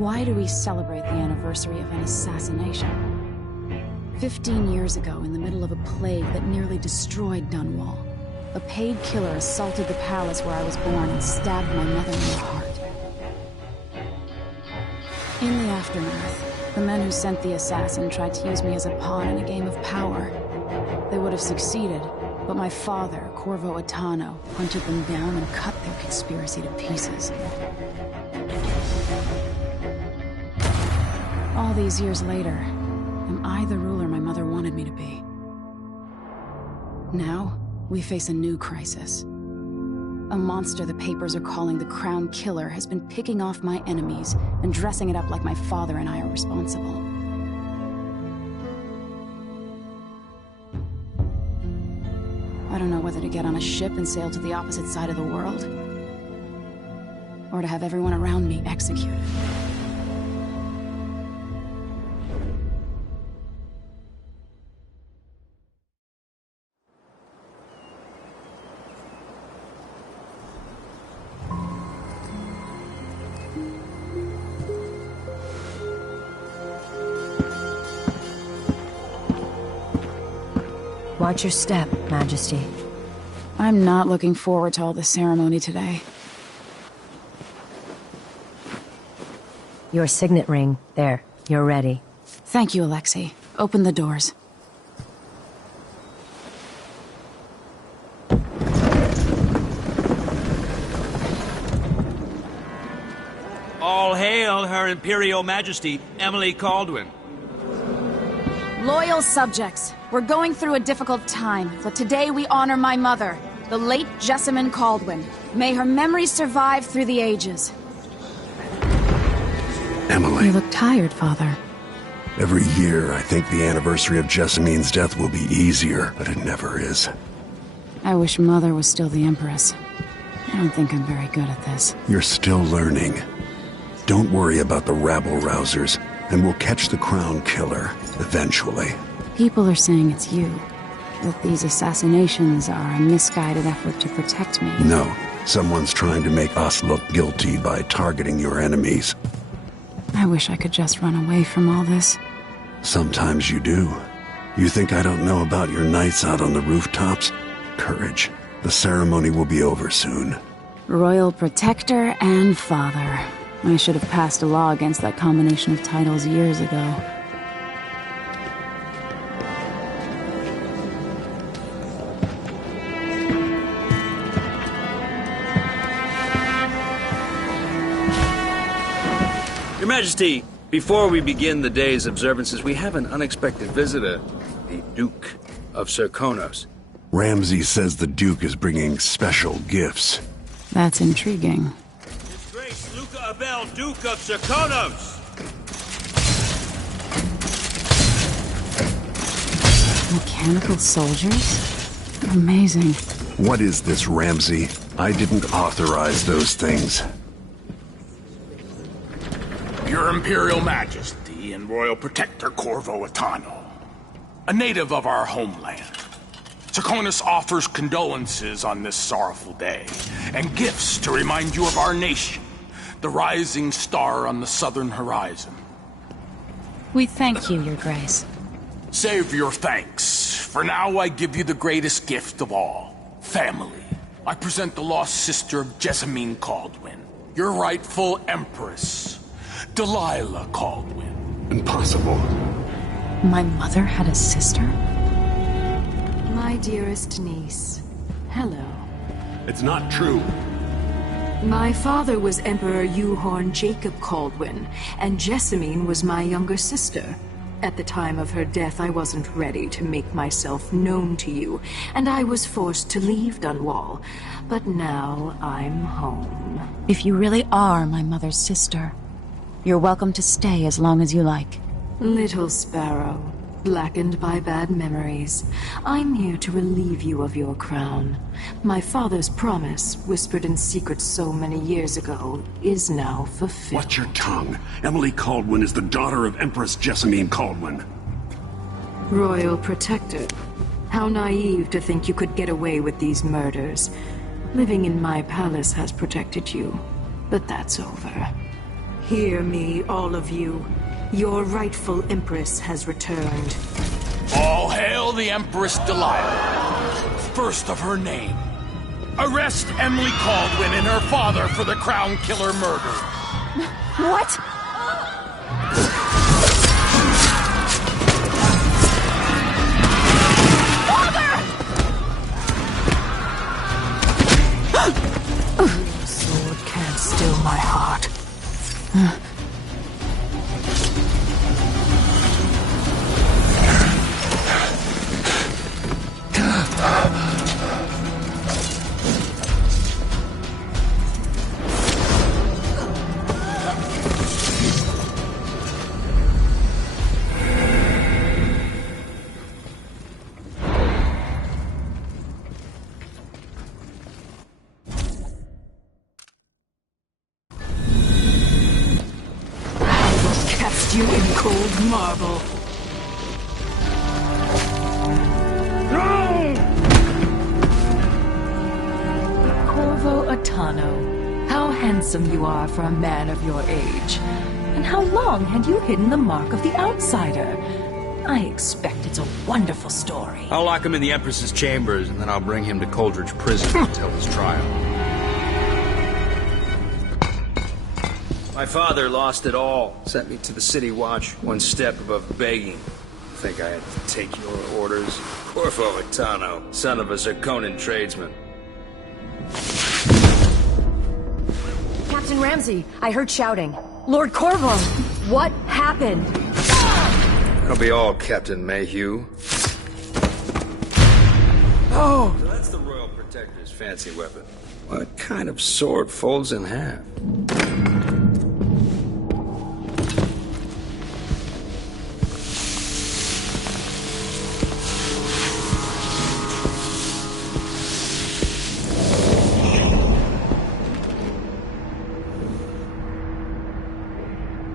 Why do we celebrate the anniversary of an assassination? 15 years ago, in the middle of a plague that nearly destroyed Dunwall, a paid killer assaulted the palace where I was born and stabbed my mother in the heart. In the aftermath, the men who sent the assassin tried to use me as a pawn in a game of power. They would have succeeded, but my father, Corvo, hunted them down and cut their conspiracy to pieces. All these years later, am I the ruler my mother wanted me to be? Now, we face a new crisis. A monster the papers are calling the Crown Killer has been picking off my enemies and dressing it up like my father and I are responsible. I don't know whether to get on a ship and sail to the opposite side of the world, or to have everyone around me executed. Watch your step, Majesty. I'm not looking forward to all the ceremony today. Your signet ring. There. You're ready. Thank you, Alexei. Open the doors. All hail Her Imperial Majesty, Emily Caldwin. Loyal subjects, we're going through a difficult time, but today we honor my mother, the late Jessamine Caldwin. May her memory survive through the ages. Emily. You look tired, Father. Every year, I think the anniversary of Jessamine's death will be easier, but it never is. I wish Mother was still the Empress. I don't think I'm very good at this. You're still learning. Don't worry about the rabble-rousers, and we'll catch the Crown Killer, eventually. People are saying it's you. That these assassinations are a misguided effort to protect me. No. Someone's trying to make us look guilty by targeting your enemies. I wish I could just run away from all this. Sometimes you do. You think I don't know about your nights out on the rooftops? Courage. The ceremony will be over soon. Royal Protector and Father. I should have passed a law against that combination of titles years ago. Your Majesty, before we begin the day's observances, we have an unexpected visitor, the Duke of Serkonos. Ramsay says the Duke is bringing special gifts. That's intriguing. His Grace Luca Abel, Duke of Serkonos! Mechanical soldiers? Amazing. What is this, Ramsay? I didn't authorize those things. Your Imperial Majesty and Royal Protector Corvo, a native of our homeland. Serkonos offers condolences on this sorrowful day, and gifts to remind you of our nation, the rising star on the southern horizon. We thank you, Your Grace. Save your thanks. For now, I give you the greatest gift of all, family. I present the lost sister of Jessamine Caldwin, your rightful Empress, Delilah Caldwin. Impossible. My mother had a sister? My dearest niece, hello. It's not true. My father was Emperor Yuhorn Jacob Caldwin, and Jessamine was my younger sister. At the time of her death, I wasn't ready to make myself known to you, and I was forced to leave Dunwall. But now I'm home. If you really are my mother's sister, you're welcome to stay as long as you like. Little sparrow, blackened by bad memories, I'm here to relieve you of your crown. My father's promise, whispered in secret so many years ago, is now fulfilled. Watch your tongue. Emily Caldwin is the daughter of Empress Jessamine Caldwin. Royal Protector, how naive to think you could get away with these murders. Living in my palace has protected you, but that's over. Hear me, all of you. Your rightful Empress has returned. All hail the Empress Delilah, first of her name. Arrest Emily Caldwin and her father for the Crown Killer murder. What? Your sword can't still my heart. You in cold marble. Corvo Atano, how handsome you are for a man of your age. And how long had you hidden the mark of the outsider? I expect it's a wonderful story. I'll lock him in the Empress's chambers, and then I'll bring him to Coldridge Prison until his trial. My father lost it all. Sent me to the City Watch, one step above begging. Think I had to take your orders? Corvo Atano, son of a Zirconan tradesman. Captain Ramsey, I heard shouting. Lord Corvo, what happened? That'll be all, Captain Mayhew. Oh! So that's the Royal Protector's fancy weapon. What kind of sword folds in half?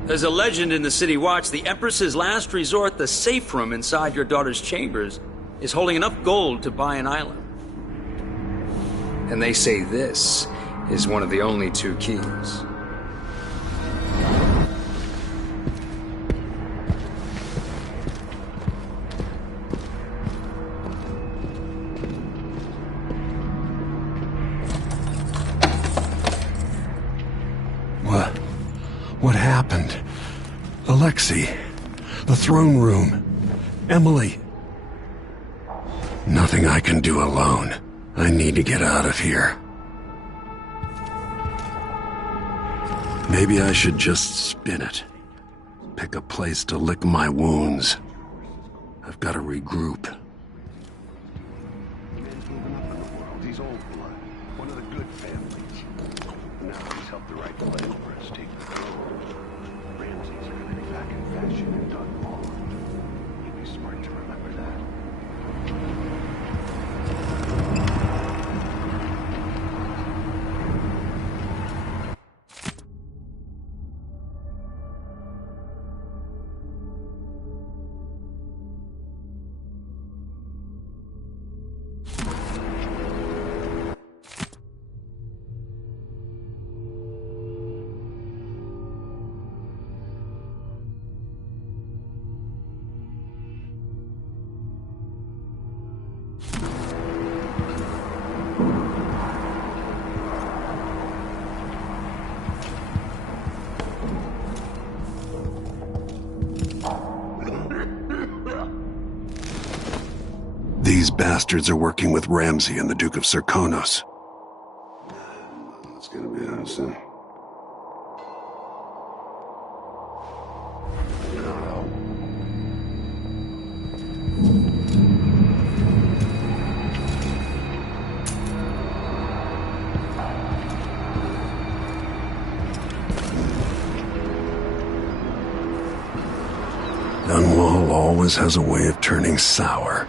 There's a legend in the City Watch, the Empress's last resort, the safe room inside your daughter's chambers, is holding enough gold to buy an island. And they say this is one of the only two keys. What happened? Alexei, the throne room, Emily. Nothing I can do alone. I need to get out of here. Maybe I should just spin it. Pick a place to lick my wounds. I've got to regroup. He's old blood, one of the good families. Now he's helped the rightful Empress take the throne. Ramsey's really back in fashion and done wrong. He'd be smart to remember that. These bastards are working with Ramsey and the Duke of Serkonos. It's gonna be awesome. Dunwall always has a way of turning sour,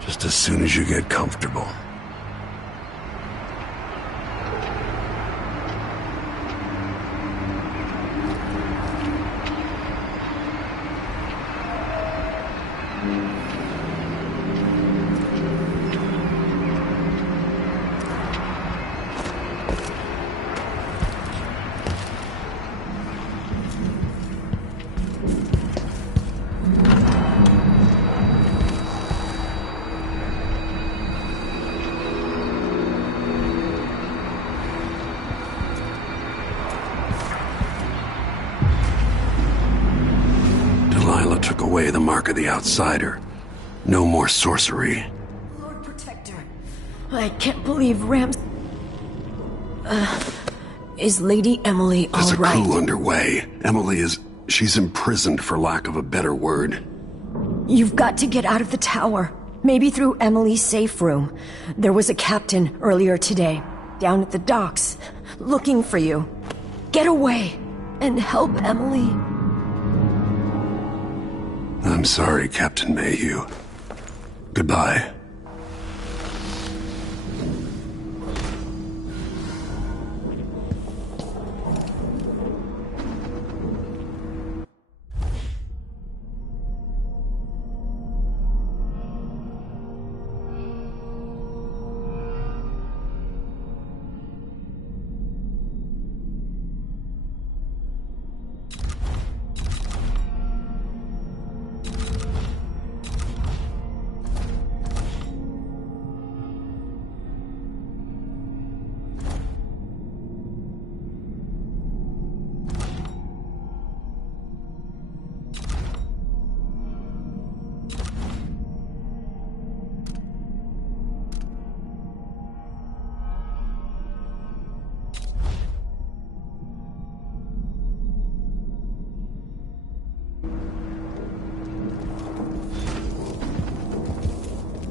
just as soon as you get comfortable. took away the mark of the outsider. No more sorcery. Lord Protector, I can't believe Rams... is Lady Emily all There's a right? coup underway. Emily is... she's imprisoned for lack of a better word. You've got to get out of the tower. Maybe through Emily's safe room. There was a captain earlier today, down at the docks, looking for you. Get away and help Emily. I'm sorry, Captain Mayhew. Goodbye.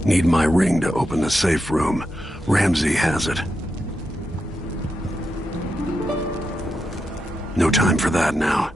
Need my ring to open the safe room. Ramsey has it. No time for that now.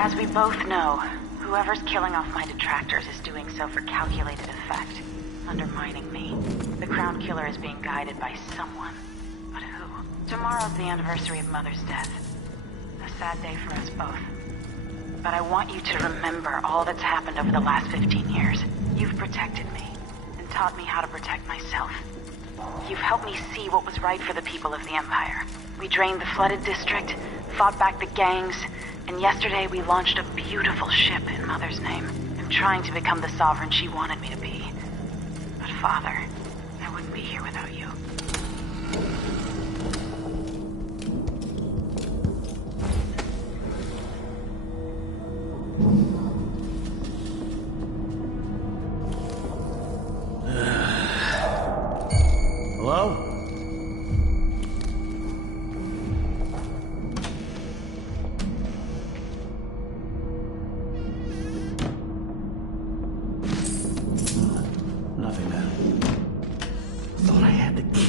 As we both know, whoever's killing off my detractors is doing so for calculated effect, undermining me. The Crown Killer is being guided by someone. But who? Tomorrow's the anniversary of Mother's death. A sad day for us both. But I want you to remember all that's happened over the last 15 years. You've protected me, and taught me how to protect myself. You've helped me see what was right for the people of the Empire. We drained the flooded district, fought back the gangs, and yesterday we launched a beautiful ship in Mother's name. I'm trying to become the sovereign she wanted me to be. But Father, I wouldn't be here without you. Hello? Nothing, man. Thought I had the key.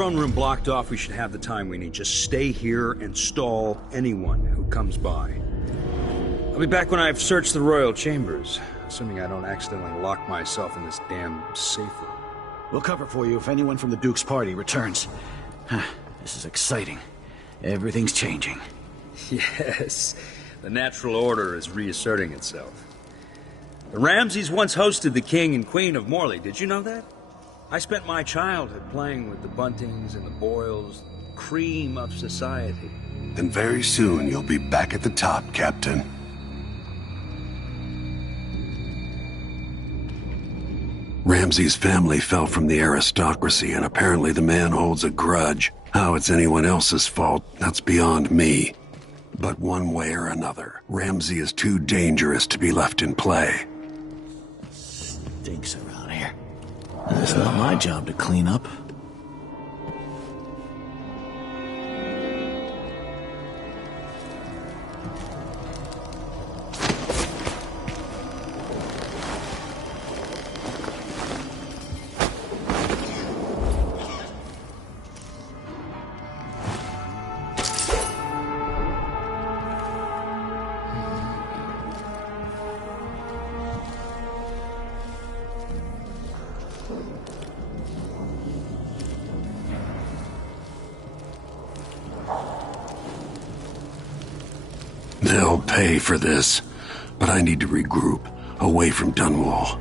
throne room blocked off, we should have the time we need. Just stay here and stall anyone who comes by. I'll be back when I've searched the royal chambers, assuming I don't accidentally lock myself in this damn safe room. We'll cover for you if anyone from the Duke's party returns. This is exciting. Everything's changing. Yes, the natural order is reasserting itself. The Ramseys once hosted the King and Queen of Morley. Did you know that? I spent my childhood playing with the Buntings and the Boyles, cream of society. And very soon you'll be back at the top, Captain. Ramsey's family fell from the aristocracy, and apparently the man holds a grudge. How it's anyone else's fault, that's beyond me. But one way or another, Ramsey is too dangerous to be left in play. Stinks around here. It's not my job to clean up. They'll pay for this, but I need to regroup, away from Dunwall.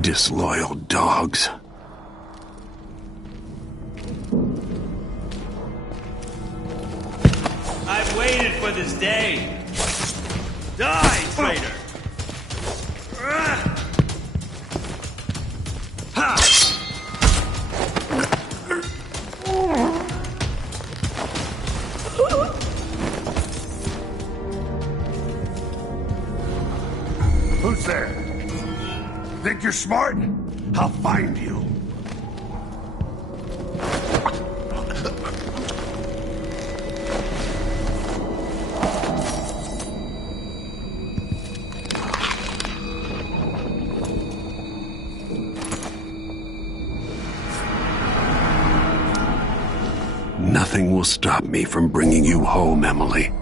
Disloyal dogs. I've waited for this day. Die, traitor! Who's there? Think you're smart? I'll find you. Nothing will stop me from bringing you home, Emily.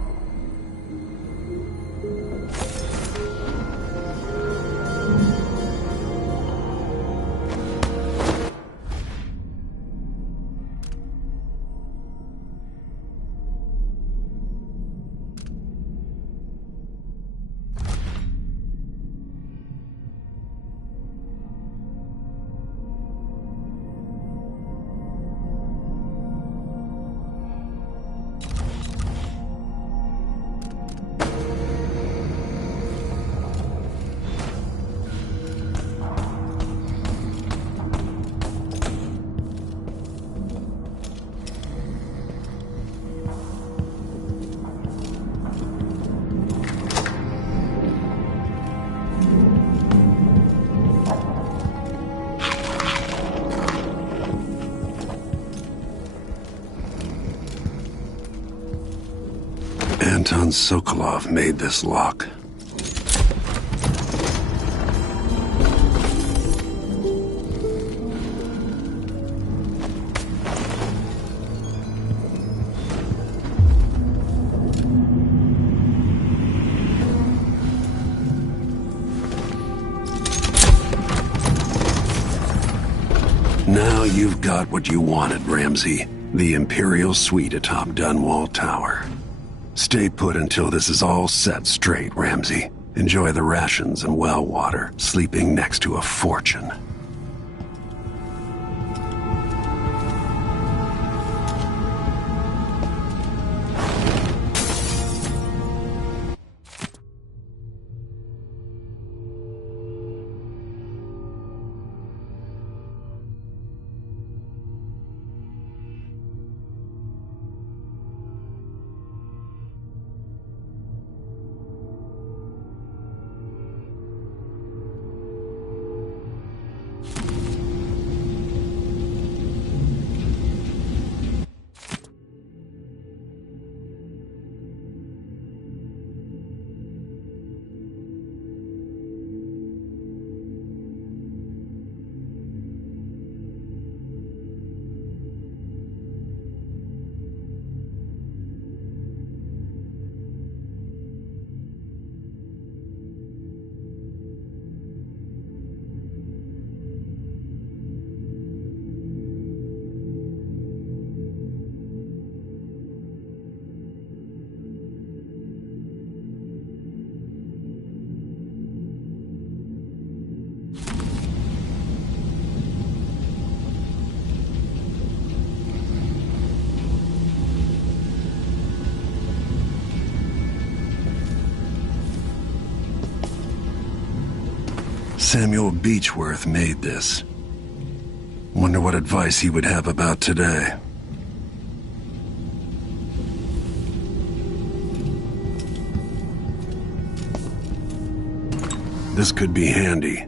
Anton Sokolov made this lock. Now you've got what you wanted, Ramsey. The Imperial Suite atop Dunwall Tower. Stay put until this is all set straight, Ramsey. Enjoy the rations and well water, sleeping next to a fortune. Samuel Beechworth made this. Wonder what advice he would have about today. This could be handy.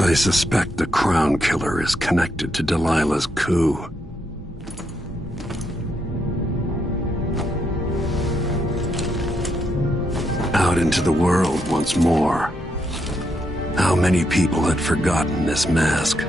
I suspect the Crown Killer is connected to Delilah's coup. Out into the world once more. How many people had forgotten this mask?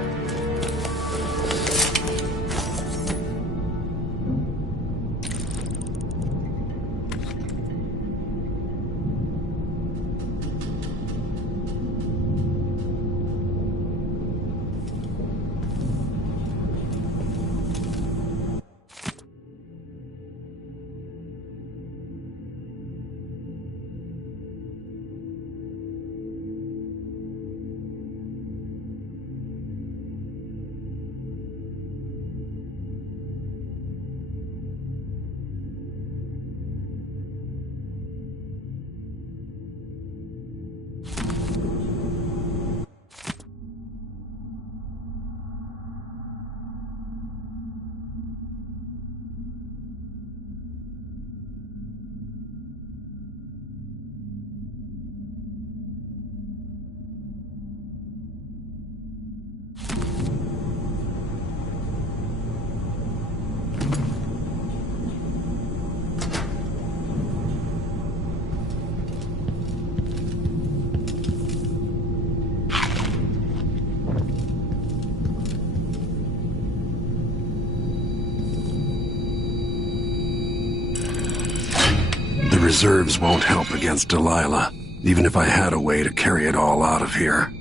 Reserves won't help against Delilah, even if I had a way to carry it all out of here.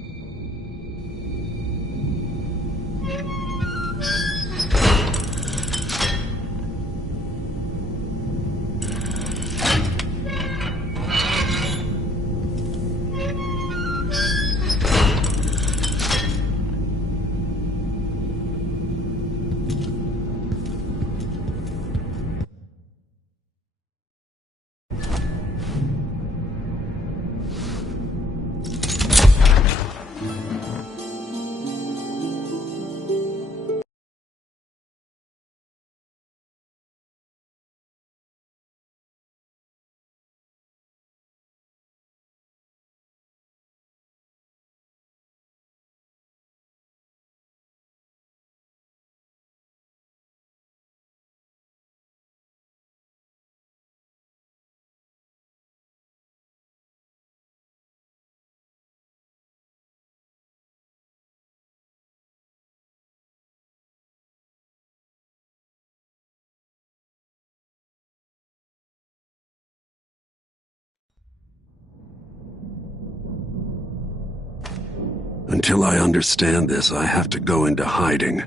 Until I understand this, I have to go into hiding.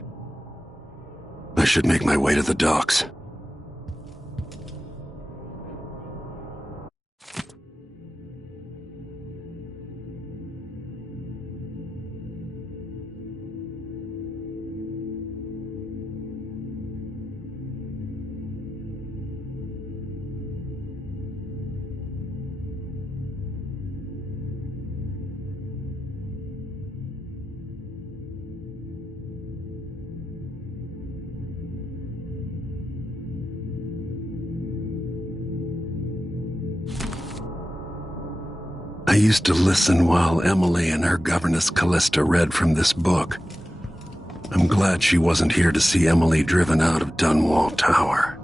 I should make my way to the docks. I used to listen while Emily and her governess Callista read from this book. I'm glad she wasn't here to see Emily driven out of Dunwall Tower.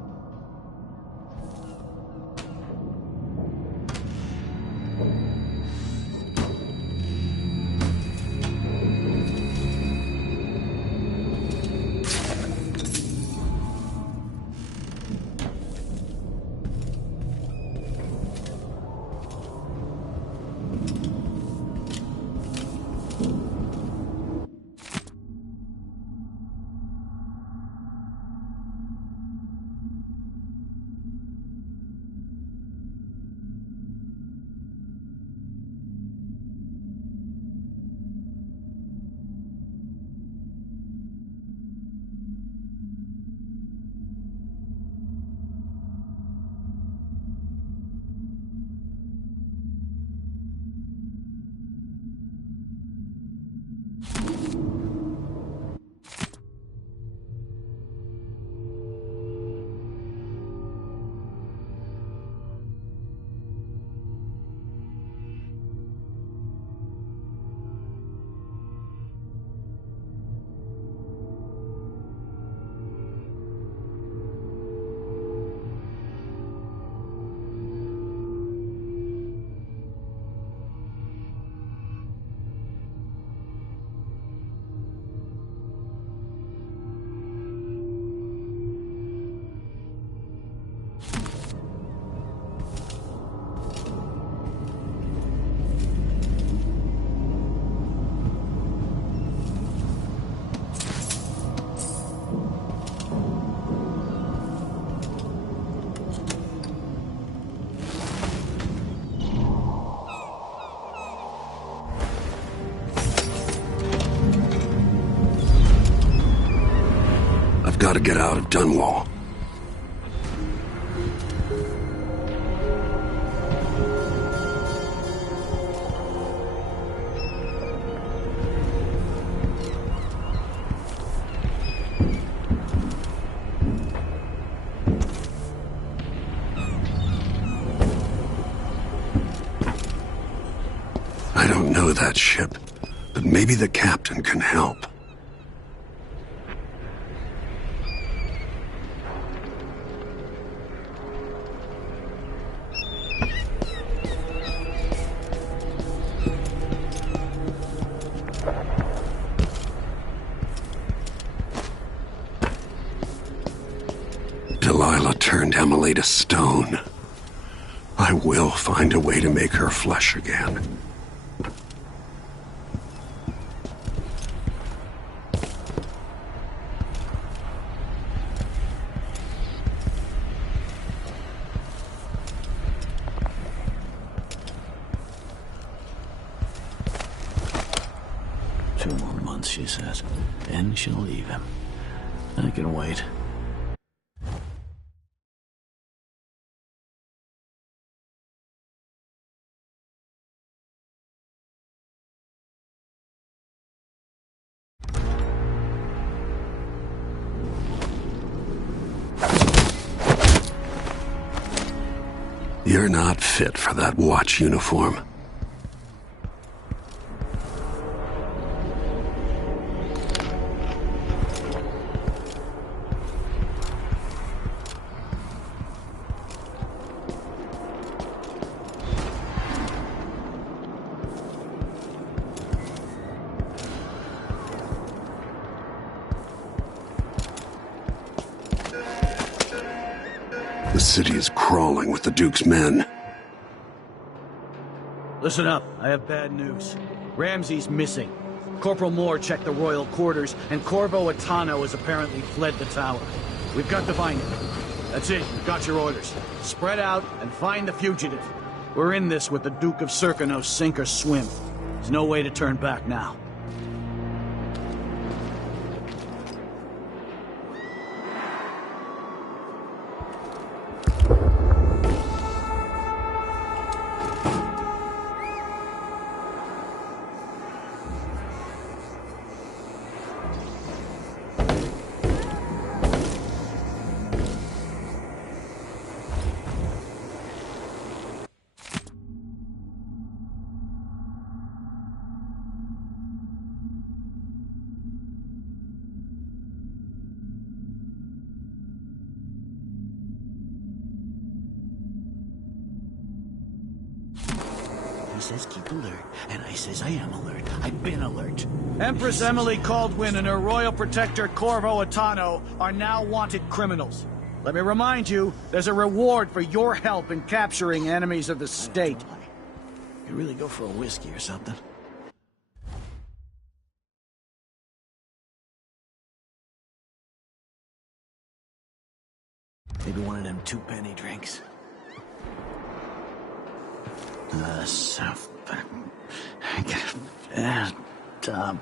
got to get out of Dunwall. I don't know that ship, but maybe the captain can help. Delilah turned Emily to stone. I will find a way to make her flesh again. 2 more months, she says. Then she'll leave him. I can wait. You're not fit for that watch uniform. The city is crawling with the Duke's men. Listen up, I have bad news. Ramsey's missing. Corporal Moore checked the royal quarters, and Corvo Atano has apparently fled the tower. We've got to find him. That's it, we've got your orders. Spread out and find the fugitive. We're in this with the Duke of Serkino, sink or swim. There's no way to turn back now. He says keep alert, and I says I am alert. I've been alert. Empress Emily Caldwin and her royal protector Corvo Atano are now wanted criminals. Let me remind you, there's a reward for your help in capturing enemies of the state. You really go for a whiskey or something? Maybe one of them 2-penny drinks. I get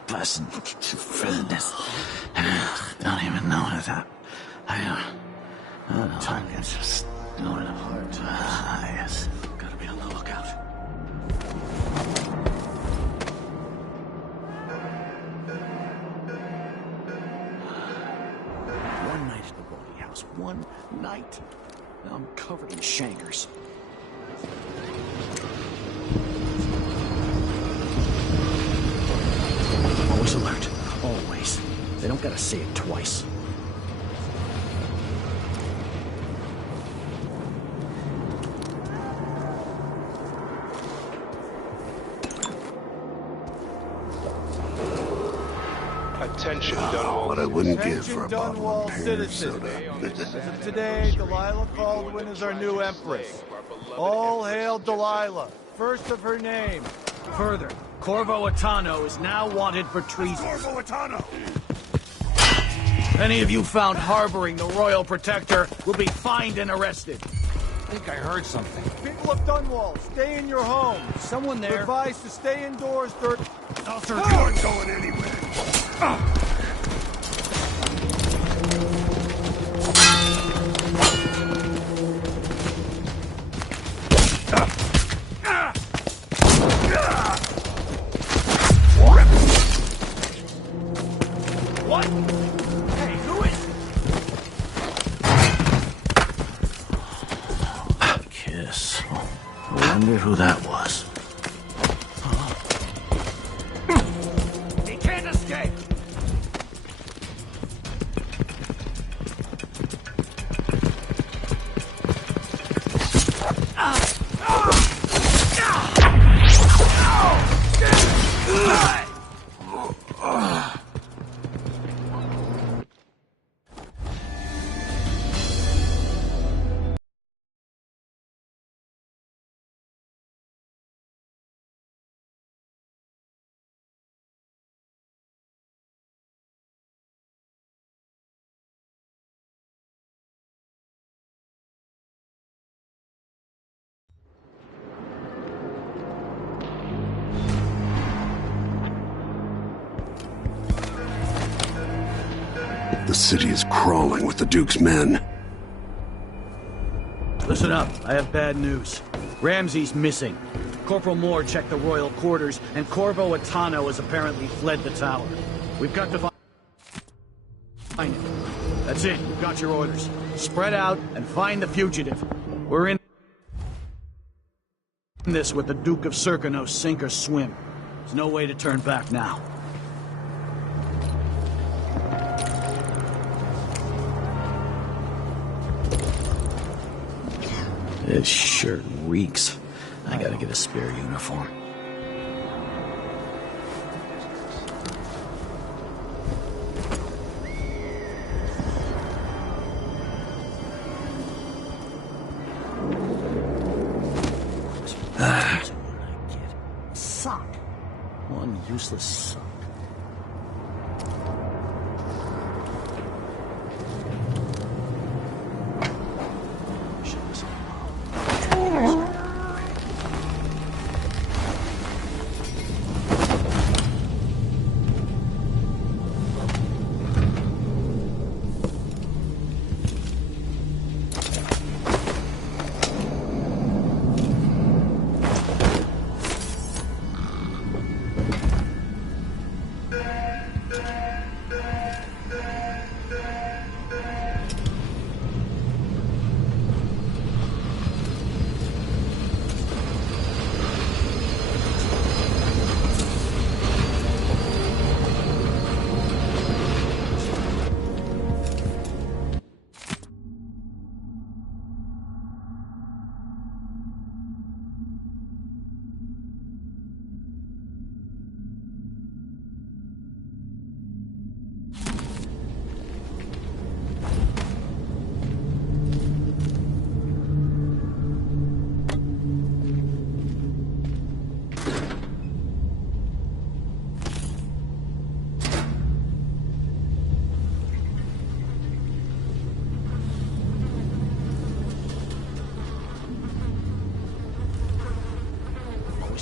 person friendness. Don't even know what that. Time is just going apart. Yes. Gotta be on the lookout. One night at the boarding house. One night. Now I'm covered in shankers. Always alert. Always. They don't gotta say it twice. Attention, Dunwall. What I wouldn't give for a Attention, bottle of Dunwall pear citizens. soda. As of today, Delilah Caldwin is our new empress. All hail Delilah, first of her name. Further, Corvo Atano is now wanted for treason. Corvo Atano! Any of you found harboring the royal protector will be fined and arrested. I think I heard something. People of Dunwall, stay in your homes. Someone there. You're advised to stay indoors during... You aren't going anywhere. What? Hey, who is... Kiss. I wonder who that was. He can't escape! The city is crawling with the Duke's men. Listen up, I have bad news. Ramsey's missing. Corporal Moore checked the royal quarters, and Corvo Atano has apparently fled the tower. We've got to find him. That's it, we've got your orders. Spread out and find the fugitive. We're in this with the Duke of Serkano, sink or swim. There's no way to turn back now. This shirt reeks. I gotta get a spare uniform. Sock. One useless sock.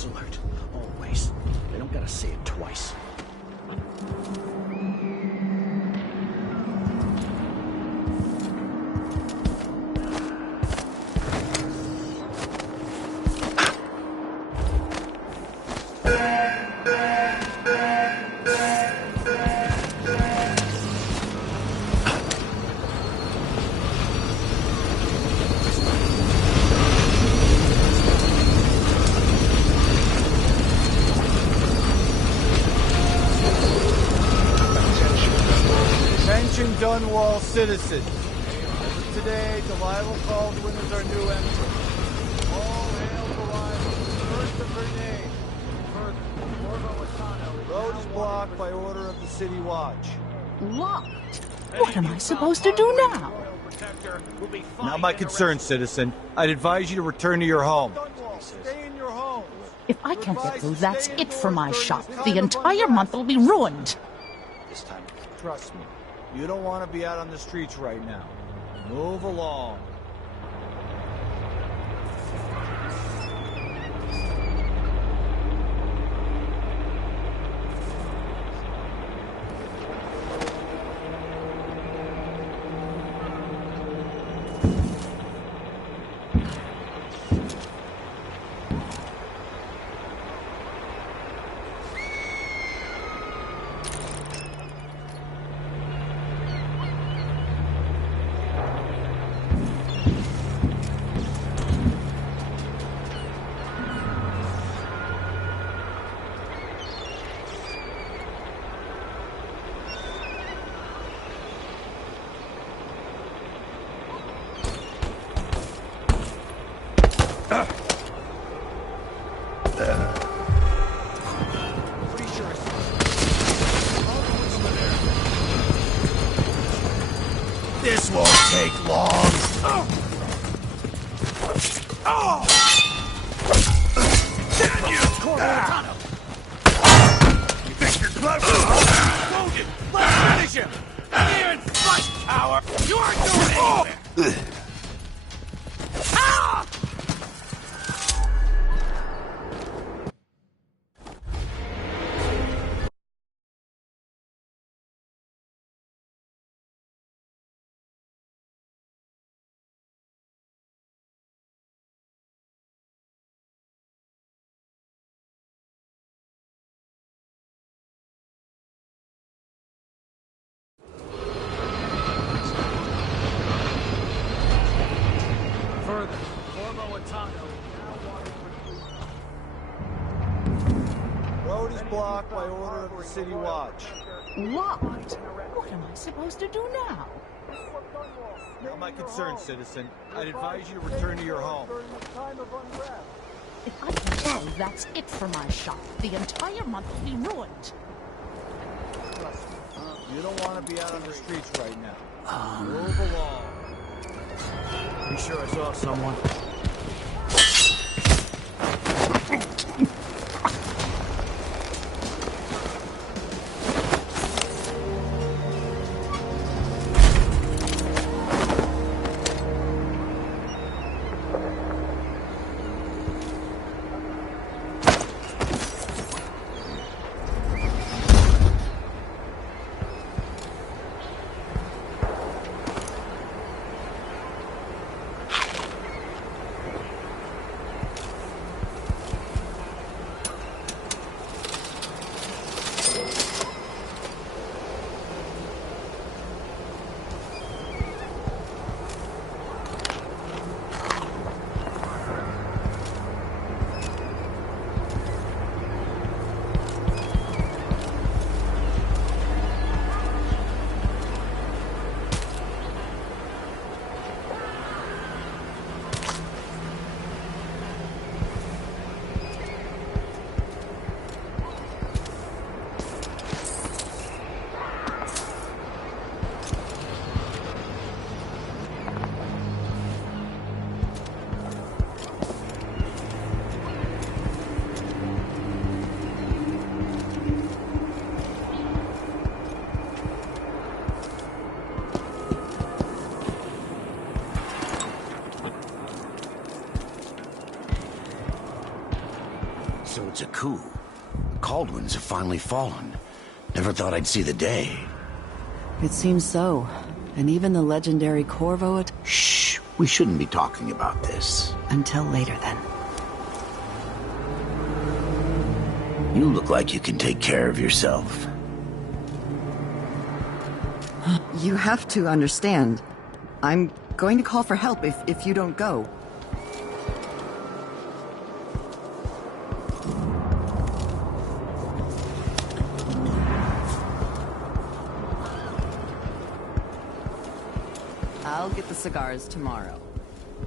Alert. Always. They don't gotta say it twice. Dunwall citizens. Today, Delilah Caldwin is our new empress. All hail Delilah, first of her name. Further, Corvo Atano. Road is blocked by order of the City Watch. Locked? What am I supposed to do now? Not my concern, citizen. I'd advise you to return to your home. Stay in your home. If I can't get through, that's it for my shop. The entire month will be ruined. This time, trust me. You don't want to be out on the streets right now. Move along. This won't take long. Damn you! Corvo! You think you're clever? Wounded! Let's finish him! Here in fight, power! You aren't going anywhere! Ah! Further, Corvo Atano Road is blocked by order of the City Watch. What? What am I supposed to do now? Not my concern, citizen. I'd advise you to return to your home. If I can tell that's it for my shop, the entire month will be ruined. You don't want to be out on the streets right now. Move along. Be sure I saw someone. So it's a coup. The Caldwins have finally fallen. Never thought I'd see the day. It seems so. And even the legendary Corvo Shh! We shouldn't be talking about this. Until later, then. You look like you can take care of yourself. You have to understand. I'm going to call for help if you don't go. I'll get the cigars tomorrow.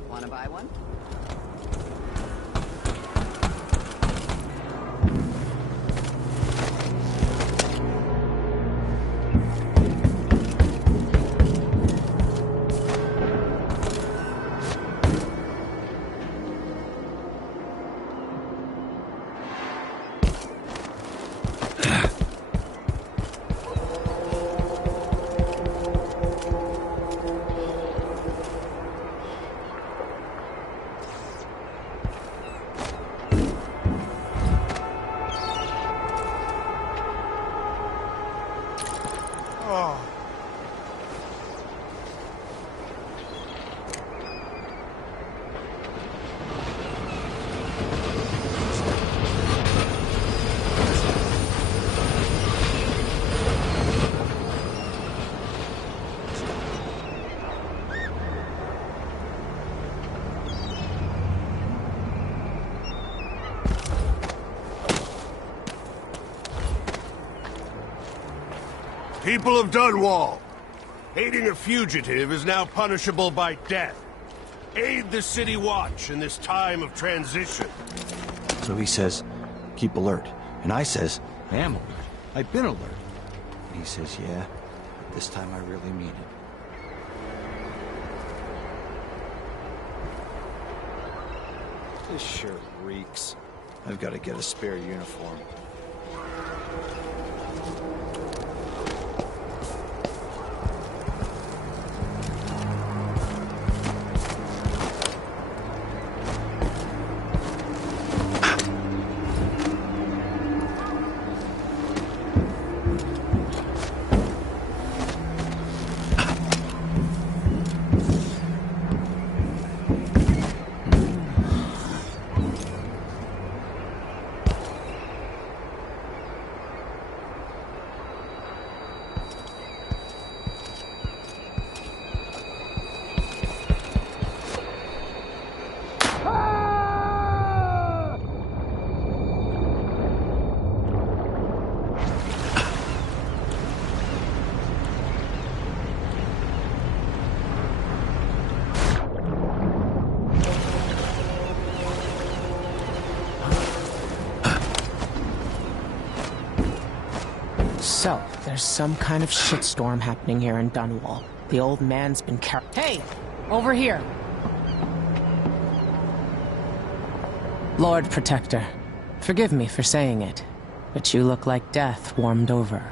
Wanna buy one? People of Dunwall, aiding a fugitive is now punishable by death. Aid the City Watch in this time of transition. So he says, keep alert. And I says, I am alert. I've been alert. And he says, yeah, but this time I really mean it. This shirt reeks. I've got to get a spare uniform. So, there's some kind of shitstorm happening here in Dunwall. The old man's been Hey! Over here! Lord Protector, forgive me for saying it, but you look like death warmed over.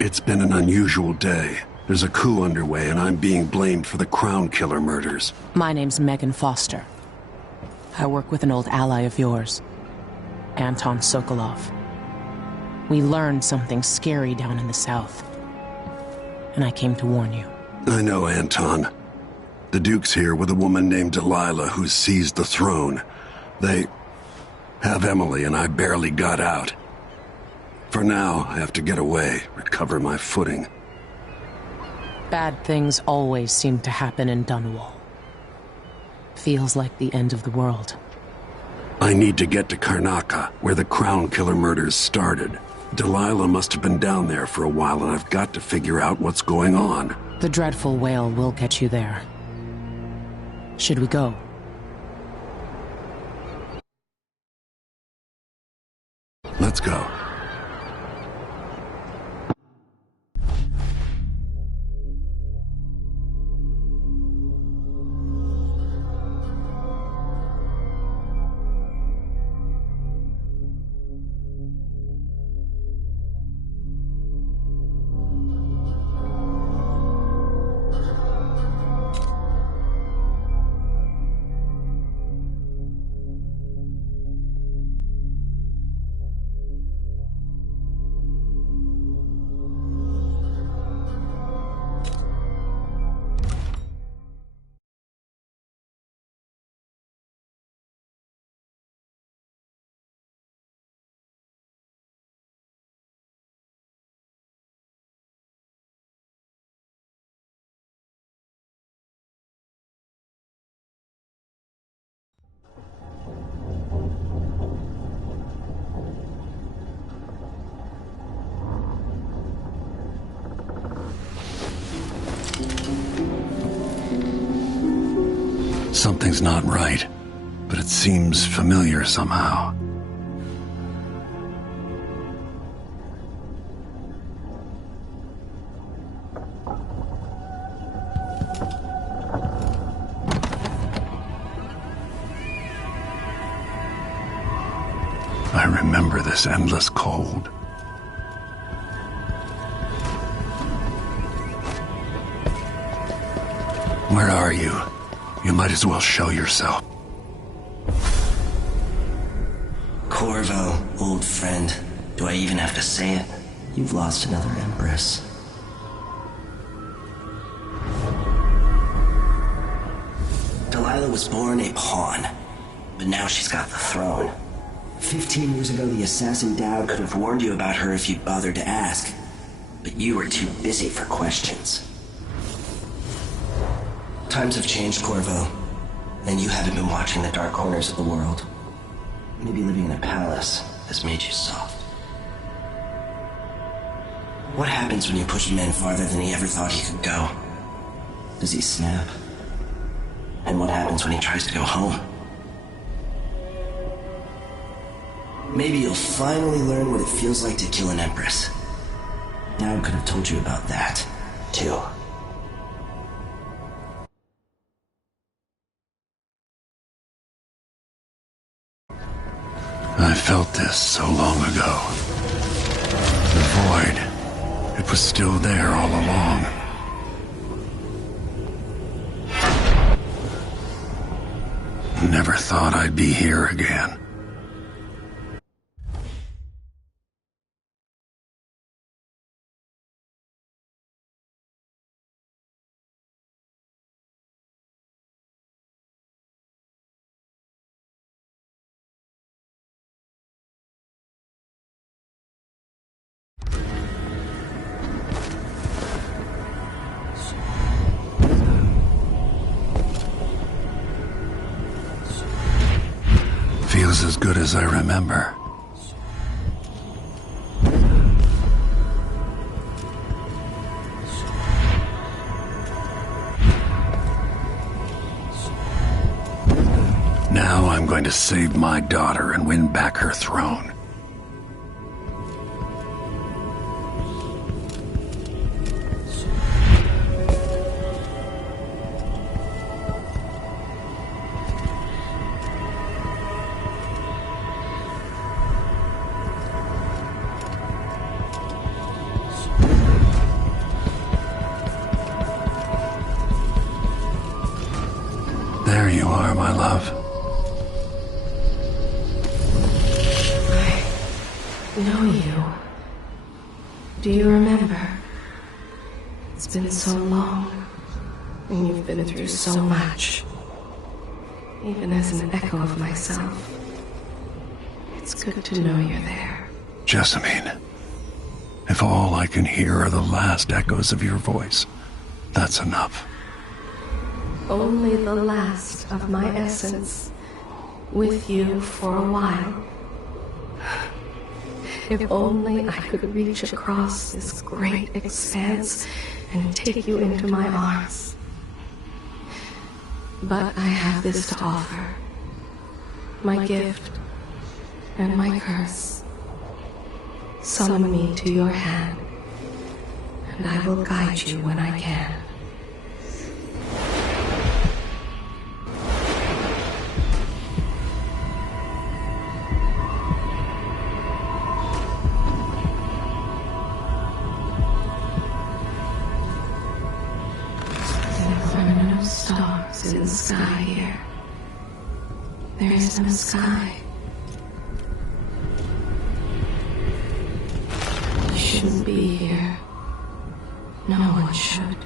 It's been an unusual day. There's a coup underway, and I'm being blamed for the Crown Killer murders. My name's Megan Foster. I work with an old ally of yours, Anton Sokolov. We learned something scary down in the south, and I came to warn you. I know, Anton. The Duke's here with a woman named Delilah who's seized the throne. They have Emily, and I barely got out. For now, I have to get away, recover my footing. Bad things always seem to happen in Dunwall. Feels like the end of the world. I need to get to Karnaca, where the Crown Killer murders started. Delilah must have been down there for a while, and I've got to figure out what's going on. The dreadful whale will get you there. Should we go? Let's go. Something's not right, but it seems familiar somehow. I remember this endless cold. Where are you? You might as well show yourself. Corvo, old friend. Do I even have to say it? You've lost another Empress. Delilah was born a pawn, but now she's got the throne. 15 years ago, the assassin Dowd could have warned you about her if you'd bothered to ask, but you were too busy for questions. Times have changed, Corvo, and you haven't been watching the dark corners of the world. Maybe living in a palace has made you soft. What happens when you push a man farther than he ever thought he could go? Does he snap? And what happens when he tries to go home? Maybe you'll finally learn what it feels like to kill an Empress. Dowd could have told you about that, too. I felt this so long ago. The void. It was still there all along. Never thought I'd be here again. Feels as good as I remember. Now I'm going to save my daughter and win back her throne. There you are, my love. I know you. Do you remember? It's been so long, and you've been through so much. Even as an echo of myself, it's good to know you're there. Jessamine, if all I can hear are the last echoes of your voice, that's enough. Only the last of my essence, with you for a while. If only I could reach across this great expanse and take you into my arms. But I have this to offer. My gift and my curse. Summon me to your hand, and I will guide you when I can. Stars in the sky here. There is no sky. You shouldn't be here. No one should.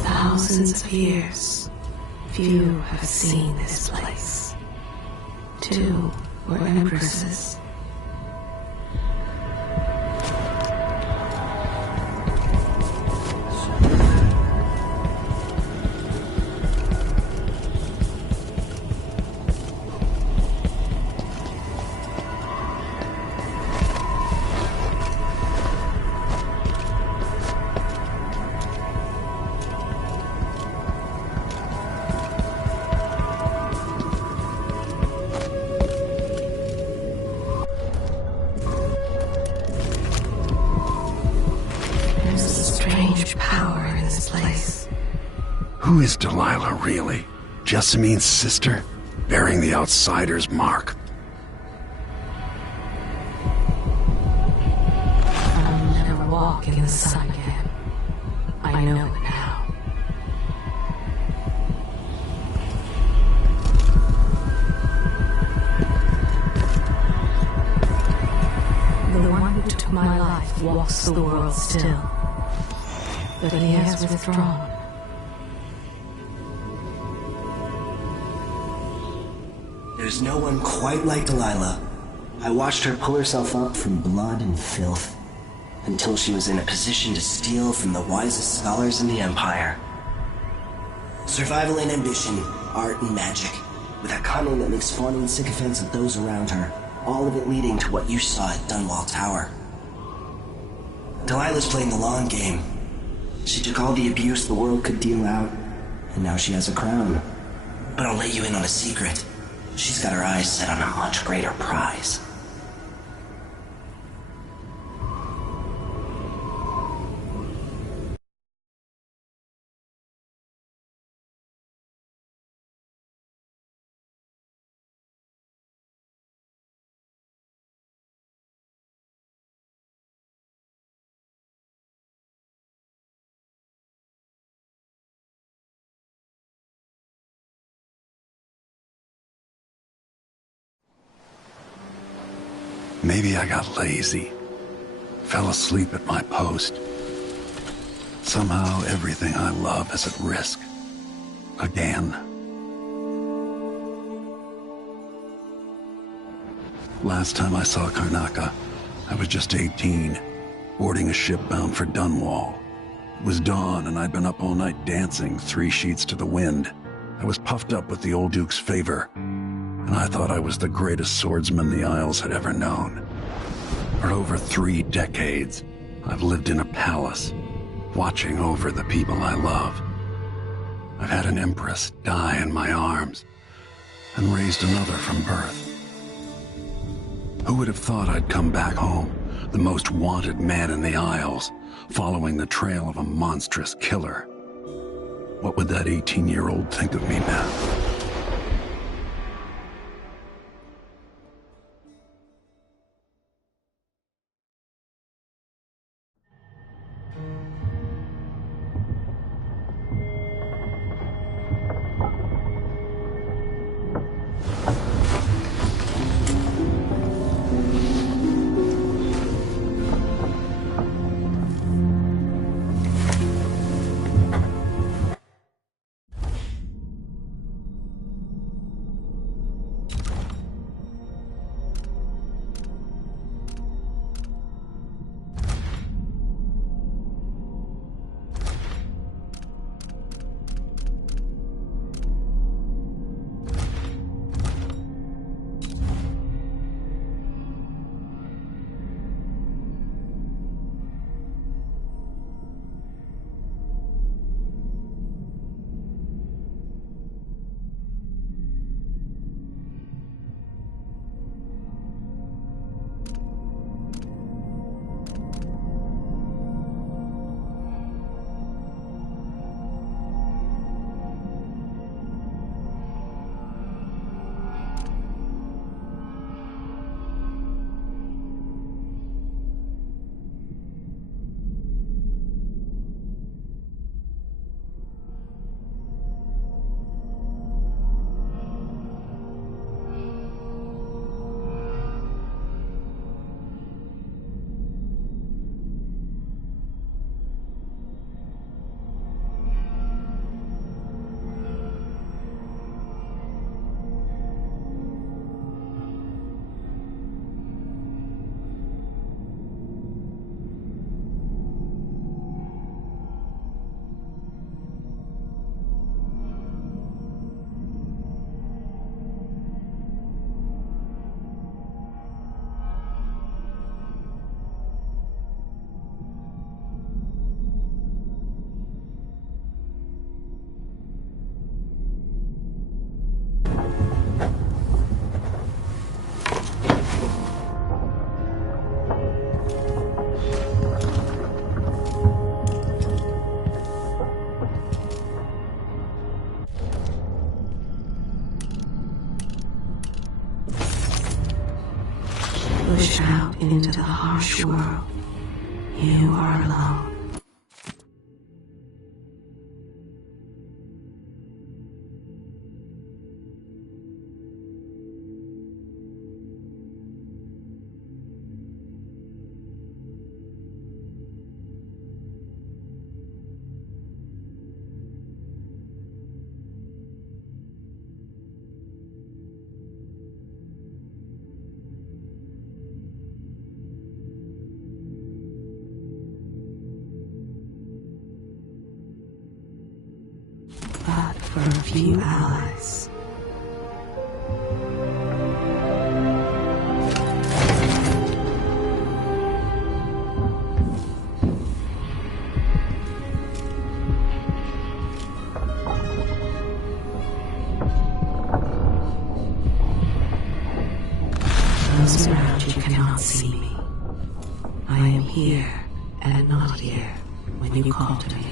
Thousands of years, few have seen this place. 2 were empresses. Who is Delilah really? Jessamine's sister? Bearing the outsider's mark. I'll never walk in the sun again. I know it now. The one who took my life walks the world still. But he has withdrawn. There's no one quite like Delilah. I watched her pull herself up from blood and filth, until she was in a position to steal from the wisest scholars in the Empire. Survival and ambition, art and magic, with a cunning that makes fawning sycophants of those around her, all of it leading to what you saw at Dunwall Tower. Delilah's playing the long game. She took all the abuse the world could deal out, and now she has a crown. But I'll let you in on a secret. She's got her eyes set on a much greater prize. Maybe I got lazy. Fell asleep at my post. Somehow everything I love is at risk. Again. Last time I saw Karnaca, I was just 18, boarding a ship bound for Dunwall. It was dawn and I'd been up all night dancing 3 sheets to the wind. I was puffed up with the old Duke's favor, and I thought I was the greatest swordsman the Isles had ever known. For over 3 decades, I've lived in a palace, watching over the people I love. I've had an empress die in my arms, and raised another from birth. Who would have thought I'd come back home, the most wanted man in the Isles, following the trail of a monstrous killer? What would that 18-year-old think of me now? Push out into the harsh world. You are alone. But for a few allies. I am here and not here when you call to me.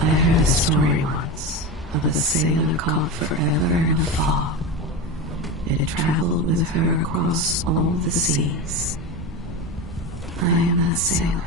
I heard a story once of a sailor caught forever in a fog. It had traveled with her across all the seas. I am that sailor.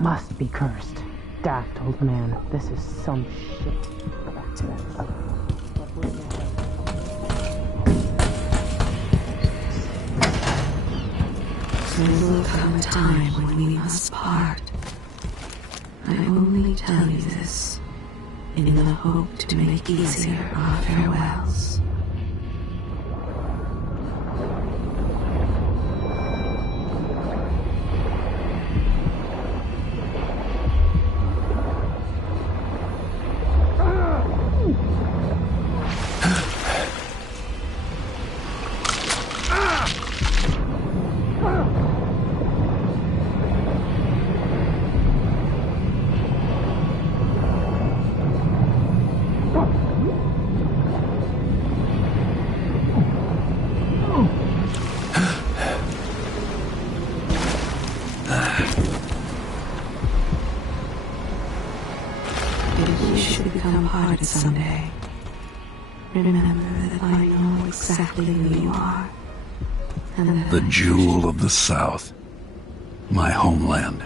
Must be cursed. Daft old man. This is some shit. There will come a time when we must part. I only tell you this in the hope to make easier our farewells. If we should become parted someday, remember that I know exactly who you are. And that The jewel of the South. My homeland.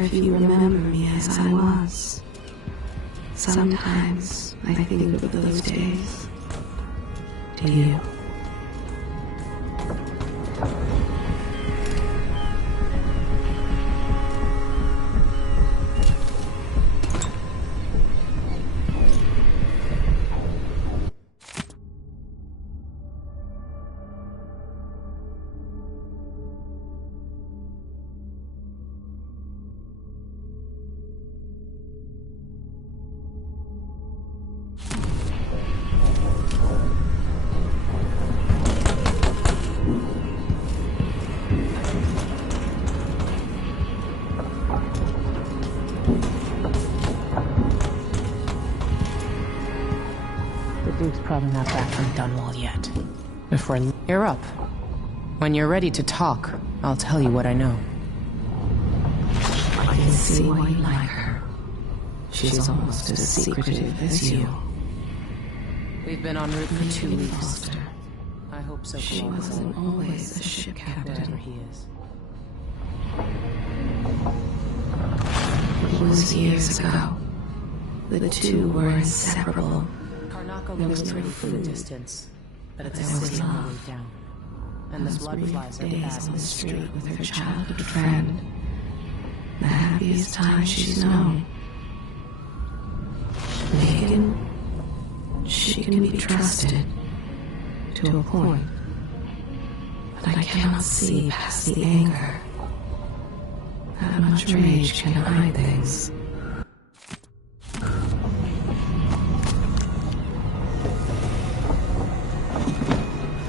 if you remember me as I was. Sometimes I think of those days. Do you? Duke's probably not back from Dunwall yet. You're up. When you're ready to talk, I'll tell you what I know. I can see why you like her. She's almost as secretive as you. We've been en route for 2 weeks. I hope so. She wasn't always a ship captain. Whatever he is. It was years ago. The two were inseparable. There was no food distance, but it's a city on the way down. And the blood flies are days on the street with her childhood friend. The happiest time she's known. Megan, she can be trusted to a point, but I cannot see past the anger. That much rage can hide things.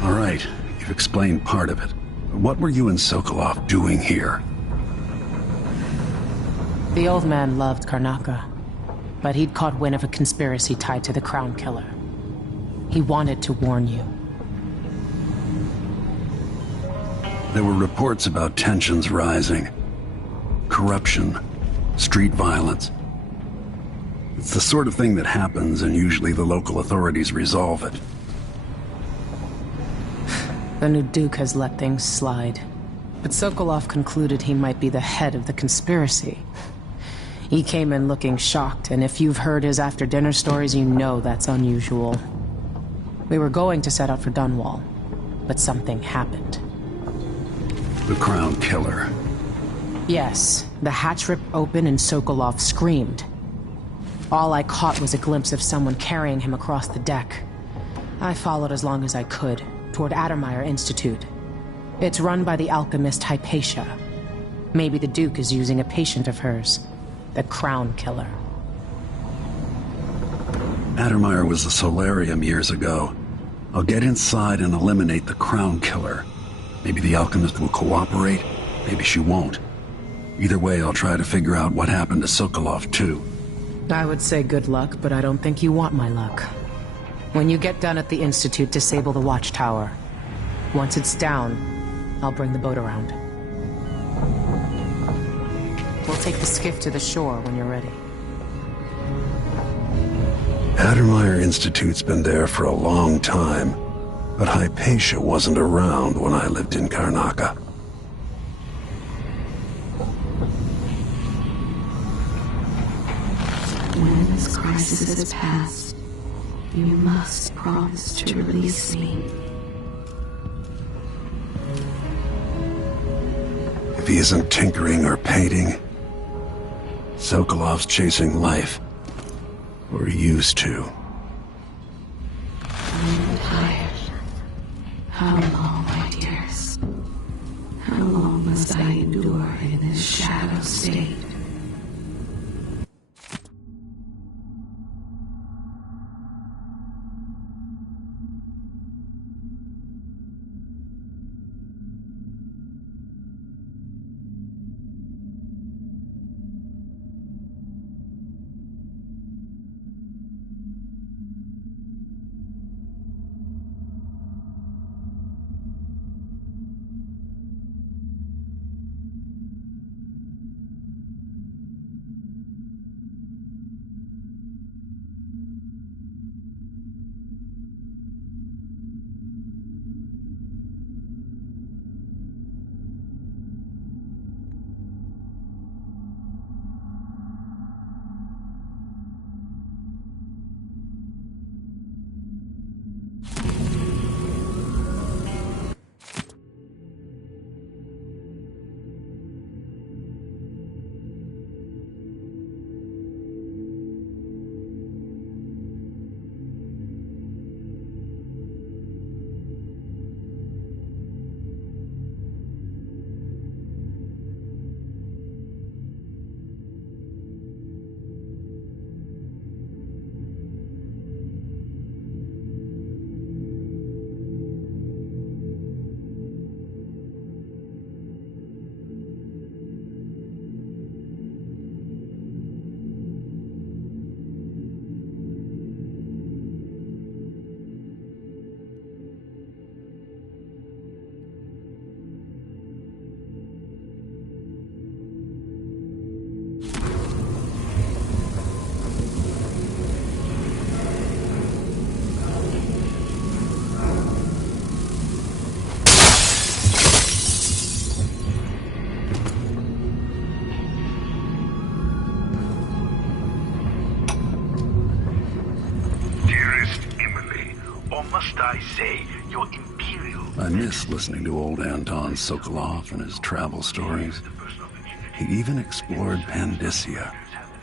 All right, you've explained part of it. What were you and Sokolov doing here? The old man loved Karnaca, but he'd caught wind of a conspiracy tied to the Crown Killer. He wanted to warn you. There were reports about tensions rising. Corruption, street violence. It's the sort of thing that happens, and usually the local authorities resolve it. The new Duke has let things slide. But Sokolov concluded he might be the head of the conspiracy. He came in looking shocked, and if you've heard his after-dinner stories, you know that's unusual. We were going to set out for Dunwall, but something happened. The Crown Killer. Yes, the hatch ripped open and Sokolov screamed. All I caught was a glimpse of someone carrying him across the deck. I followed as long as I could, toward Addermeyer Institute. It's run by the alchemist Hypatia. Maybe the Duke is using a patient of hers, the Crown Killer. Addermeyer was a solarium years ago. I'll get inside and eliminate the Crown Killer. Maybe the alchemist will cooperate, maybe she won't. Either way, I'll try to figure out what happened to Sokolov, too. I would say good luck, but I don't think you want my luck. When you get done at the Institute, disable the watchtower. Once it's down, I'll bring the boat around. We'll take the skiff to the shore when you're ready. Addermeyer Institute's been there for a long time, but Hypatia wasn't around when I lived in Karnaca. When this crisis has passed, you must promise to release me. If he isn't tinkering or painting, Sokolov's chasing life. Or he used to. I'm tired. How long, my dears? How long must I endure in this shadow state? must I say, your Imperial... I miss listening to old Anton Sokolov and his travel stories. He even explored Pandyssia.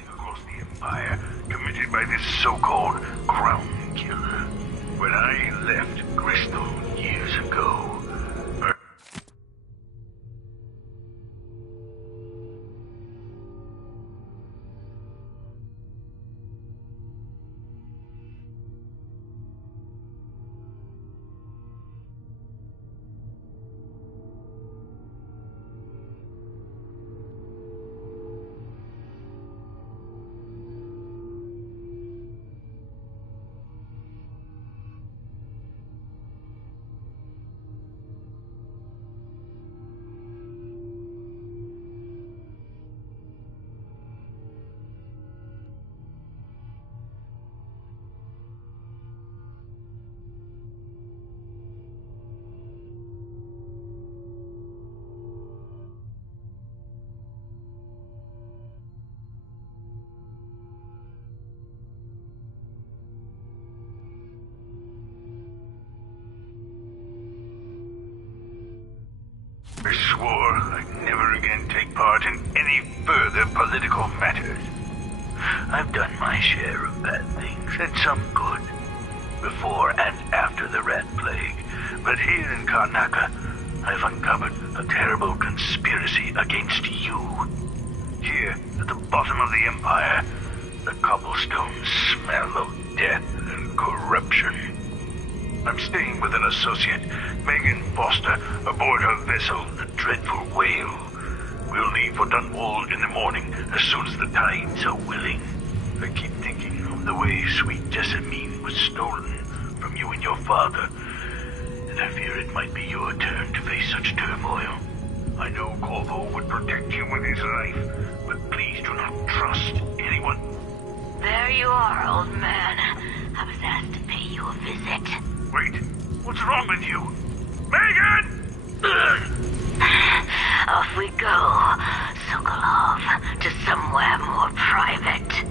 ...across the Empire, committed by this so-called Crown Killer. When I left Crystal years ago... I swore I'd never again take part in any further political matters. I've done my share of bad things, and some good, before and after the Rat Plague. But here in Karnaca, I've uncovered a terrible conspiracy against you. Here, at the bottom of the Empire, the cobblestones smell of death and corruption. I'm staying with an associate, Megan Foster, aboard her vessel, the Dreadful Whale. We'll leave for Dunwall in the morning, as soon as the tides are willing. I keep thinking of the way sweet Jessamine was stolen from you and your father, and I fear it might be your turn to face such turmoil. I know Corvo would protect you with his life, but please do not trust anyone. There you are, old man. I was asked to pay you a visit. Wait, what's wrong with you? Megan! Off we go, Sokolov, to somewhere more private.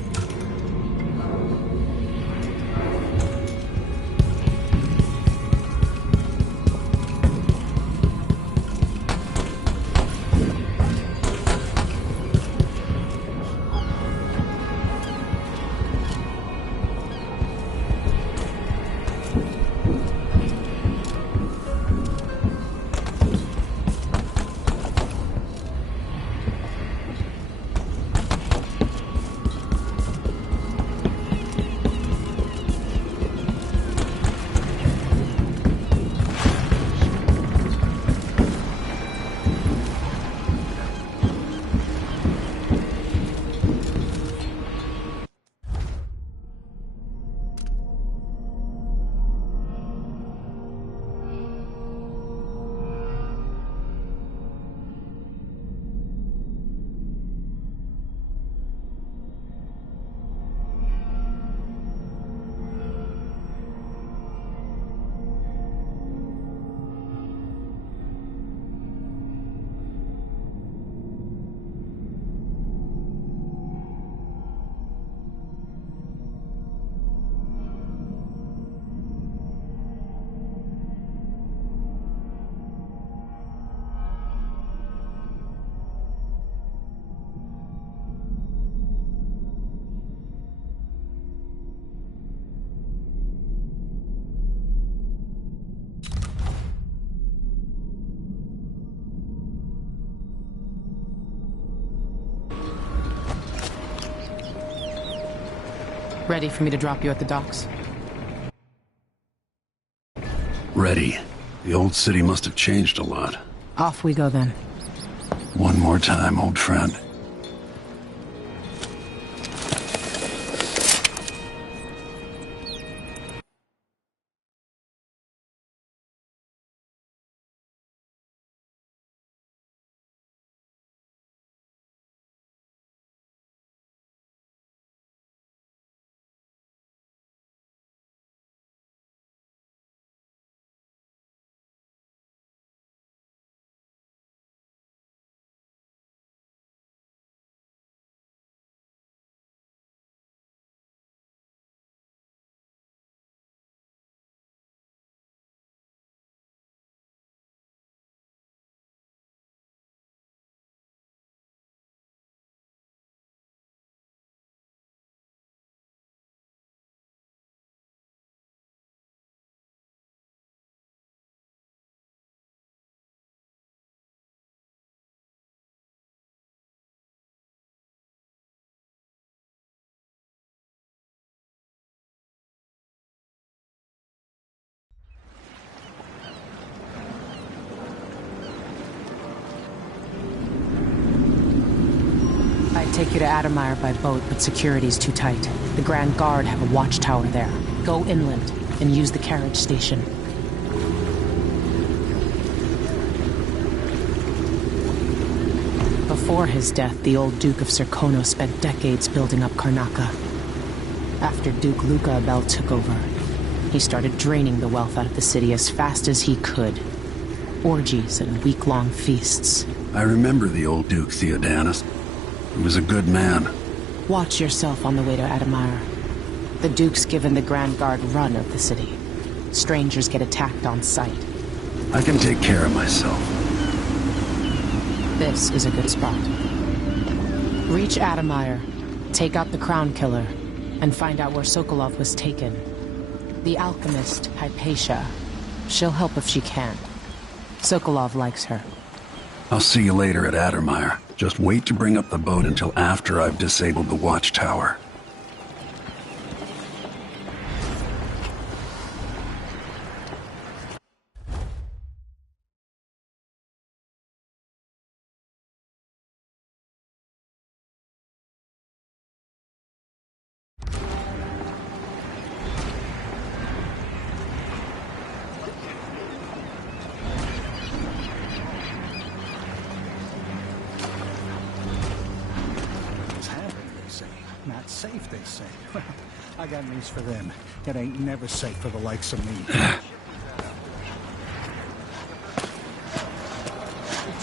Ready for me to drop you at the docks? Ready. The old city must have changed a lot. Off we go then. One more time, old friend. Take you to Adamire by boat, but security's too tight. The Grand Guard have a watchtower there. Go inland and use the carriage station. Before his death, the old Duke of Serkonos spent decades building up Karnaca. After Duke Luca Abel took over, he started draining the wealth out of the city as fast as he could. Orgies and week-long feasts. I remember the old Duke Theodanis. He was a good man. Watch yourself on the way to Adamire. The Duke's given the Grand Guard run of the city. Strangers get attacked on sight. I can take care of myself. This is a good spot. Reach Adamire, take out the Crown Killer, and find out where Sokolov was taken. The alchemist, Hypatia. She'll help if she can. Sokolov likes her. I'll see you later at Adamire. Just wait to bring up the boat until after I've disabled the watchtower. Not safe, they say. I got news for them. It ain't never safe for the likes of me.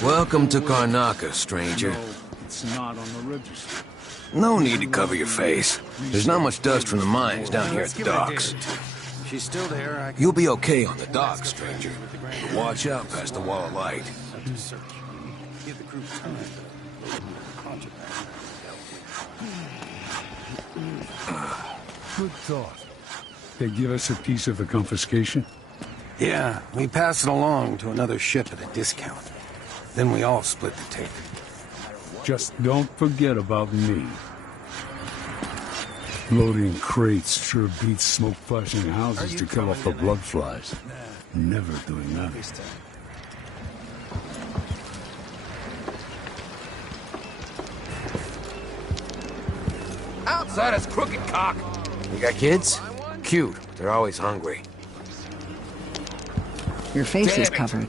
Welcome to Karnaca, stranger. No, it's not on the register. No need to cover your face. There's not much dust from the mines down here at the docks. She's still there. You'll be okay on the docks, stranger. But watch out past the wall of light. Give the crew time. Good thought. They give us a piece of the confiscation? Yeah, we pass it along to another ship at a discount. Then we all split the take. Just don't forget about me. Loading crates sure beats smoke flashing houses to kill off the blood flies. Never doing that. Outside is crooked cock. You got kids? Cute. They're always hungry. Your face Damn is it. covered.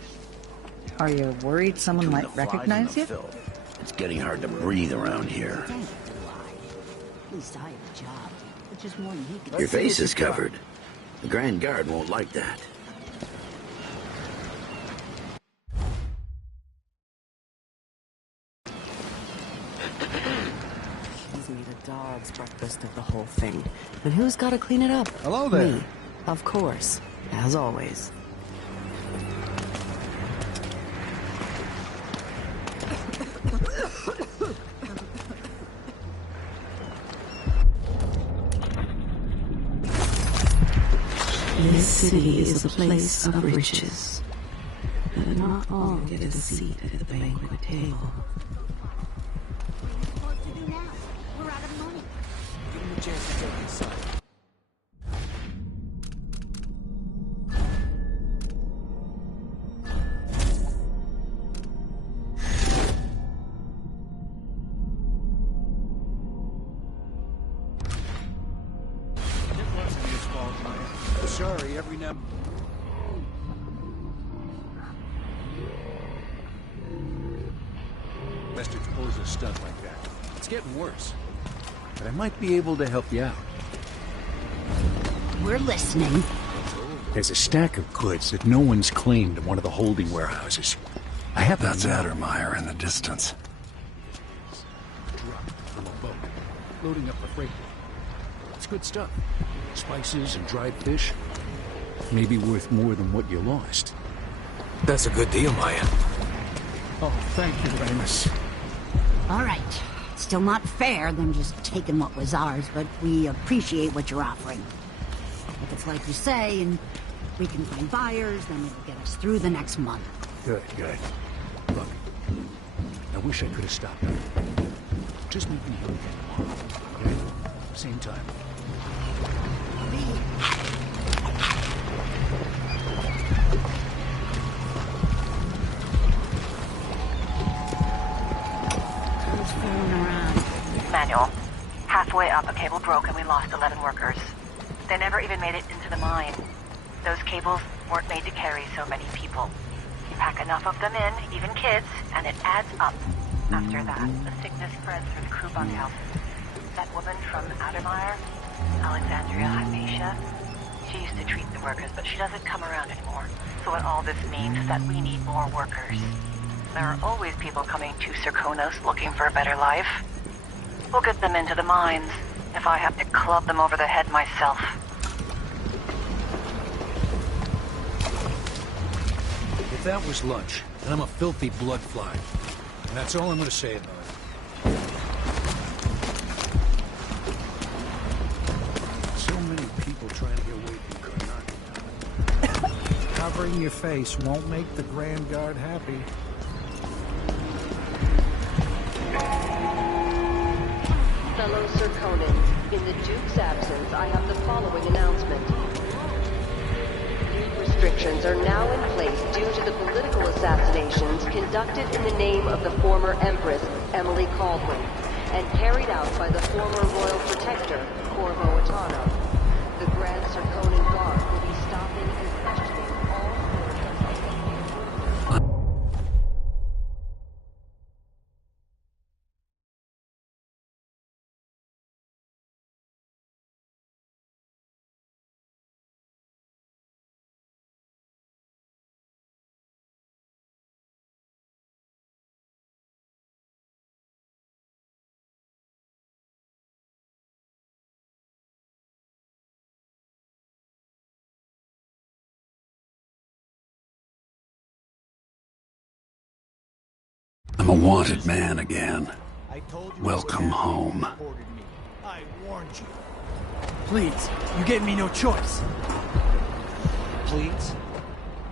Are you worried someone might recognize you? It's getting hard to breathe around here. At least I have a job, which is more than he can. Your face is covered. The Grand Guard won't like that. She's made a dog's breakfast of the whole thing. And who's got to clean it up? Hello there. Me. Of course. As always. This city is a place of riches. And not all get a seat at the banquet table. Sorry, every now... Best expose a stunt like that. It's getting worse. But I might be able to help you out. We're listening. There's a stack of goods that no one's claimed in one of the holding warehouses. I have That's Adamire in the distance. Dropped from a boat, loading up the freight. It's good stuff. Spices and dried fish. Maybe worth more than what you lost. That's a good deal, Maya. Oh, thank you, Ramus. All right. Still not fair, them just taking what was ours, but we appreciate what you're offering. If it's like you say, and we can find buyers, then it'll get us through the next month. Good, good. Look, I wish I could have stopped her. Just meet me here again tomorrow, okay? Same time. Who's fooling around? Daniel. Halfway up, a cable broke and we lost 11 workers. They never even made it into the mine. Those cables weren't made to carry so many people. You pack enough of them in, even kids, and it adds up. After that, the sickness spreads through the crew bunkhouse. That woman from Outermire, Alexandria Hypatia, she used to treat the workers, but she doesn't come around anymore. So what all this means is that we need more workers. There are always people coming to Serkonos looking for a better life. We'll get them into the mines, if I have to club them over the head myself. If that was lunch, then I'm a filthy bloodfly. And that's all I'm gonna say about it. So many people trying to get away from Karnak. Covering your face won't make the Grand Guard happy. Fellow Serkonans, in the Duke's absence, I have the following announcement. New restrictions are now in place due to the political assassinations conducted in the name of the former Empress, Emily Caldwin, and carried out by the former Royal Protector, Corvo Atano. The Grand Serkonan Guard will be stopping and questioning all... I'm a wanted man again. Welcome home. I warned you. Please, you gave me no choice. Please?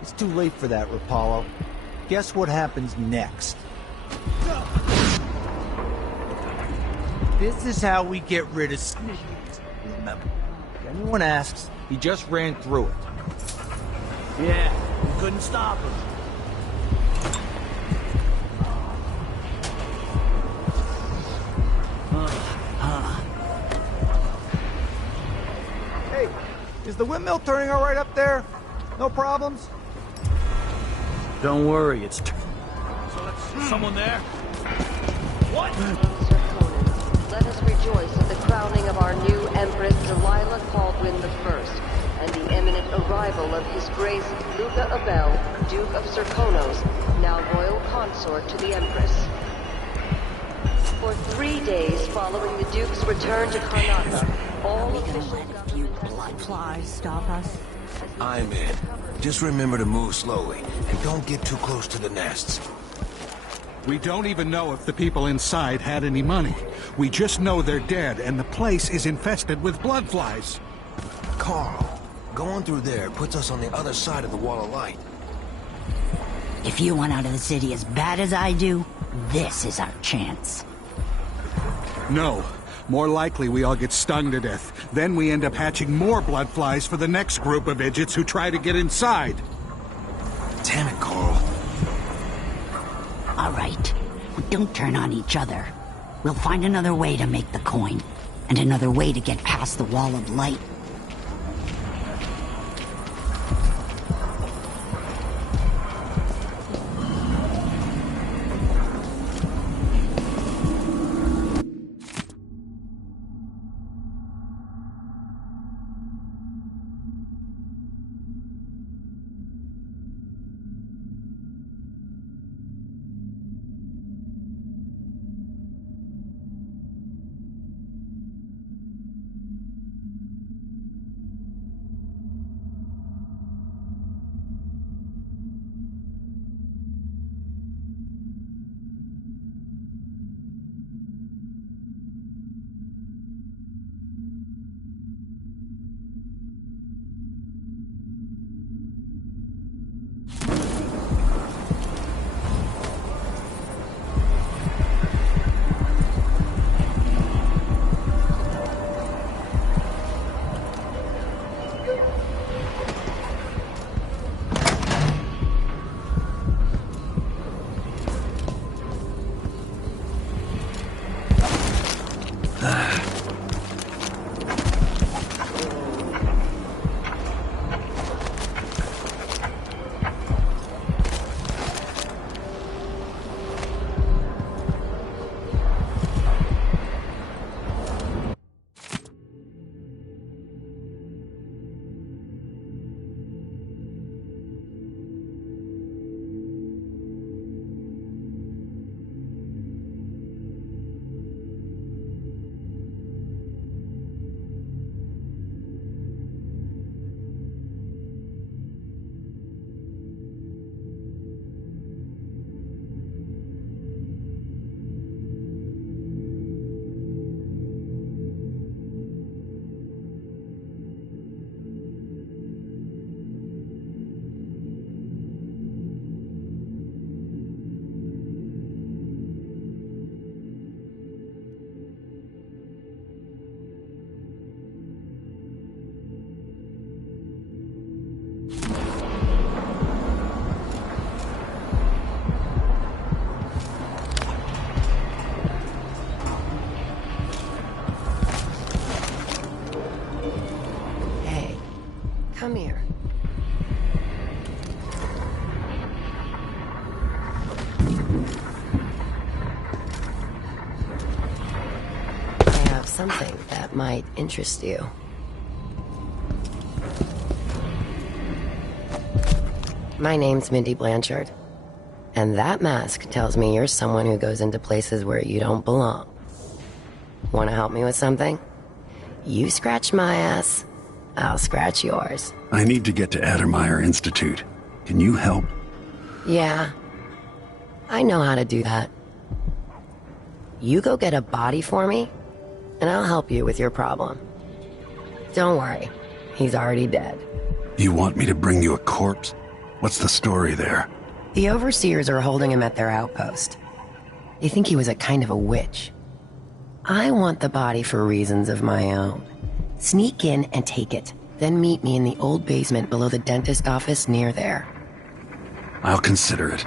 It's too late for that, Rapallo. Guess what happens next? This is how we get rid of snitches. Remember, if anyone asks, he just ran through it. Yeah, we couldn't stop him. Hey, is the windmill turning all right up there? No problems? Don't worry, it's... Someone there? What? Serkonans, let us rejoice at the crowning of our new Empress Delilah Caldwin I, and the imminent arrival of His Grace Luca Abel, Duke of Serkonos, now Royal Consort to the Empress. For 3 days following the Duke's return to Karnataka, all official Bloodflies stop us? I'm in. Just remember to move slowly, and don't get too close to the nests. We don't even know if the people inside had any money. We just know they're dead, and the place is infested with bloodflies. Carl, going through there puts us on the other side of the wall of light. If you want out of the city as bad as I do, this is our chance. No. More likely we all get stung to death. Then we end up hatching more bloodflies for the next group of idiots who try to get inside. Damn it, Carl. All right. Don't turn on each other. We'll find another way to make the coin. And another way to get past the wall of light. something that might interest you. My name's Mindy Blanchard, and that mask tells me you're someone who goes into places where you don't belong. Want to help me with something? You scratch my ass, I'll scratch yours. I need to get to Addermeyer Institute. Can you help? Yeah, I know how to do that. You go get a body for me, and I'll help you with your problem. Don't worry, he's already dead. You want me to bring you a corpse? What's the story there? The overseers are holding him at their outpost. They think he was a kind of a witch. I want the body for reasons of my own. Sneak in and take it, then meet me in the old basement below the dentist office near there. I'll consider it.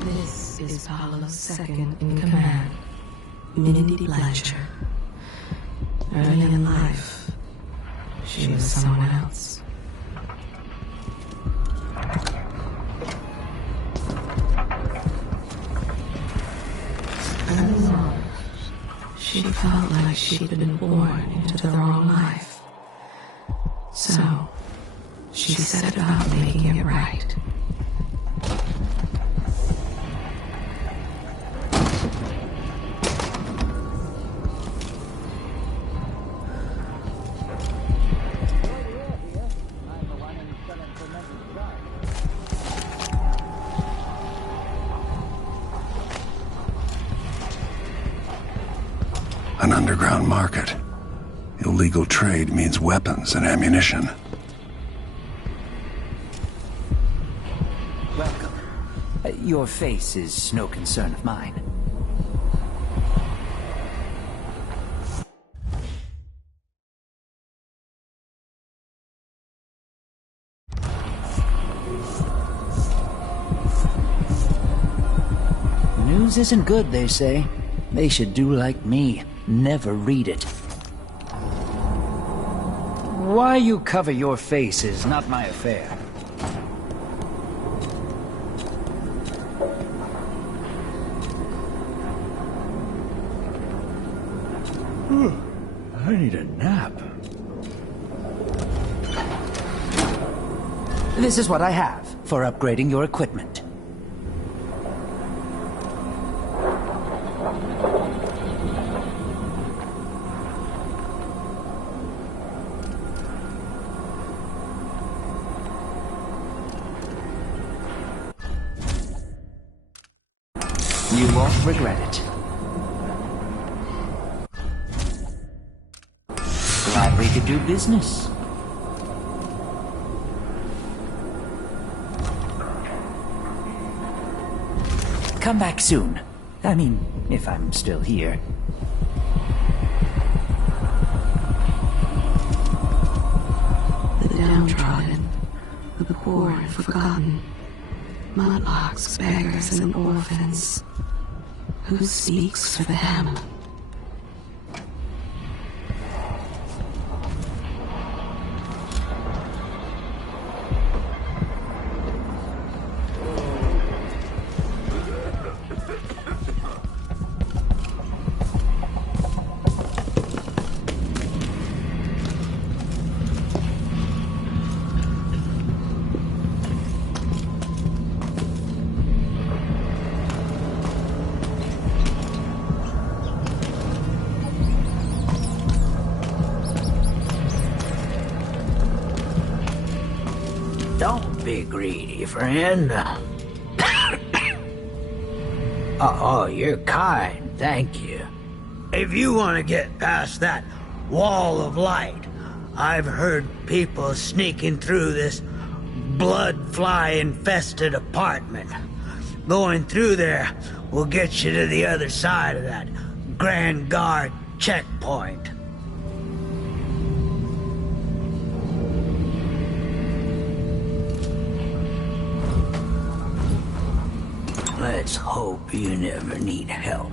This is Paolo's second in command, Mindy Blanchard. Early in life, she was someone else. Early on, she felt like she'd been born into the wrong life. So, she set about making it right. An underground market. Illegal trade means weapons and ammunition. Welcome. Your face is no concern of mine. News isn't good, they say. They should do like me. Never read it. Why you cover your face is not my affair. I need a nap. This is what I have for upgrading your equipment. You won't regret it. Glad we could do business. Come back soon. I mean, if I'm still here. The downtrodden, the poor and forgotten, mudlarks, beggars, and orphans. Who speaks for them? Don't be greedy, friend. Oh, you're kind, thank you. If you want to get past that wall of light, I've heard people sneaking through this blood-fly-infested apartment. Going through there will get you to the other side of that Grand Guard checkpoint. Let's hope you never need help.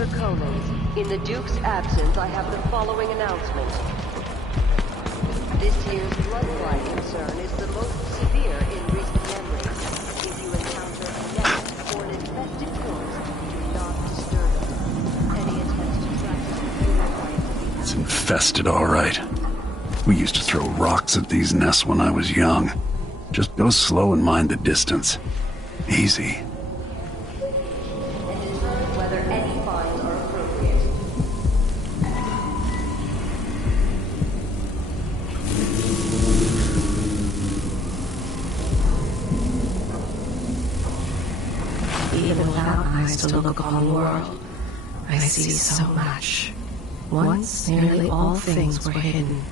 Sir Conans, in the Duke's absence, I have the following announcement. This year's blood concern is the most severe in recent memory. If you encounter a nest or an infested corpse, do not disturb it. Any attempts to track this It's infested, all right. We used to throw rocks at these nests when I was young. Just go slow and mind the distance. Easy. whether any fines are appropriate. Even without eyes to look on the world, I see so much. Once, nearly all things were hidden.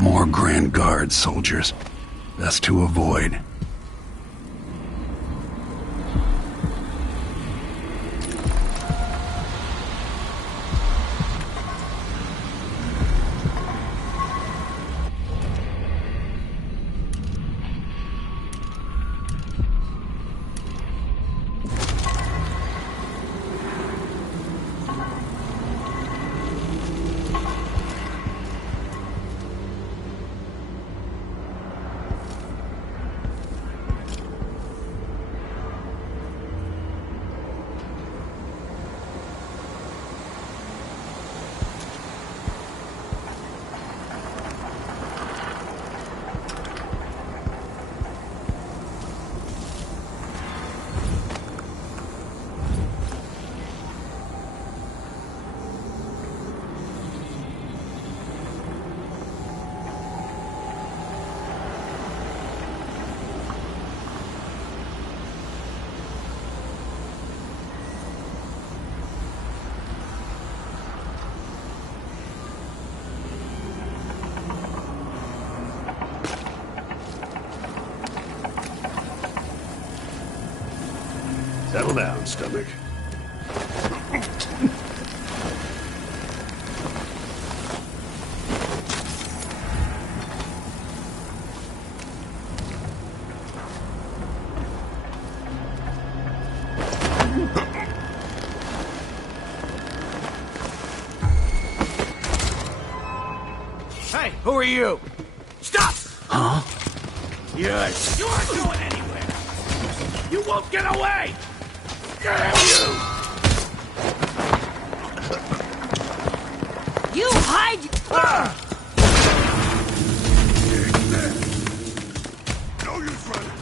More Grand Guard soldiers. Best to avoid. Settle down, stomach. Hey, who are you? Stop! Huh? Yes. You aren't going anywhere. You won't get away. Damn you! You hide! No use running.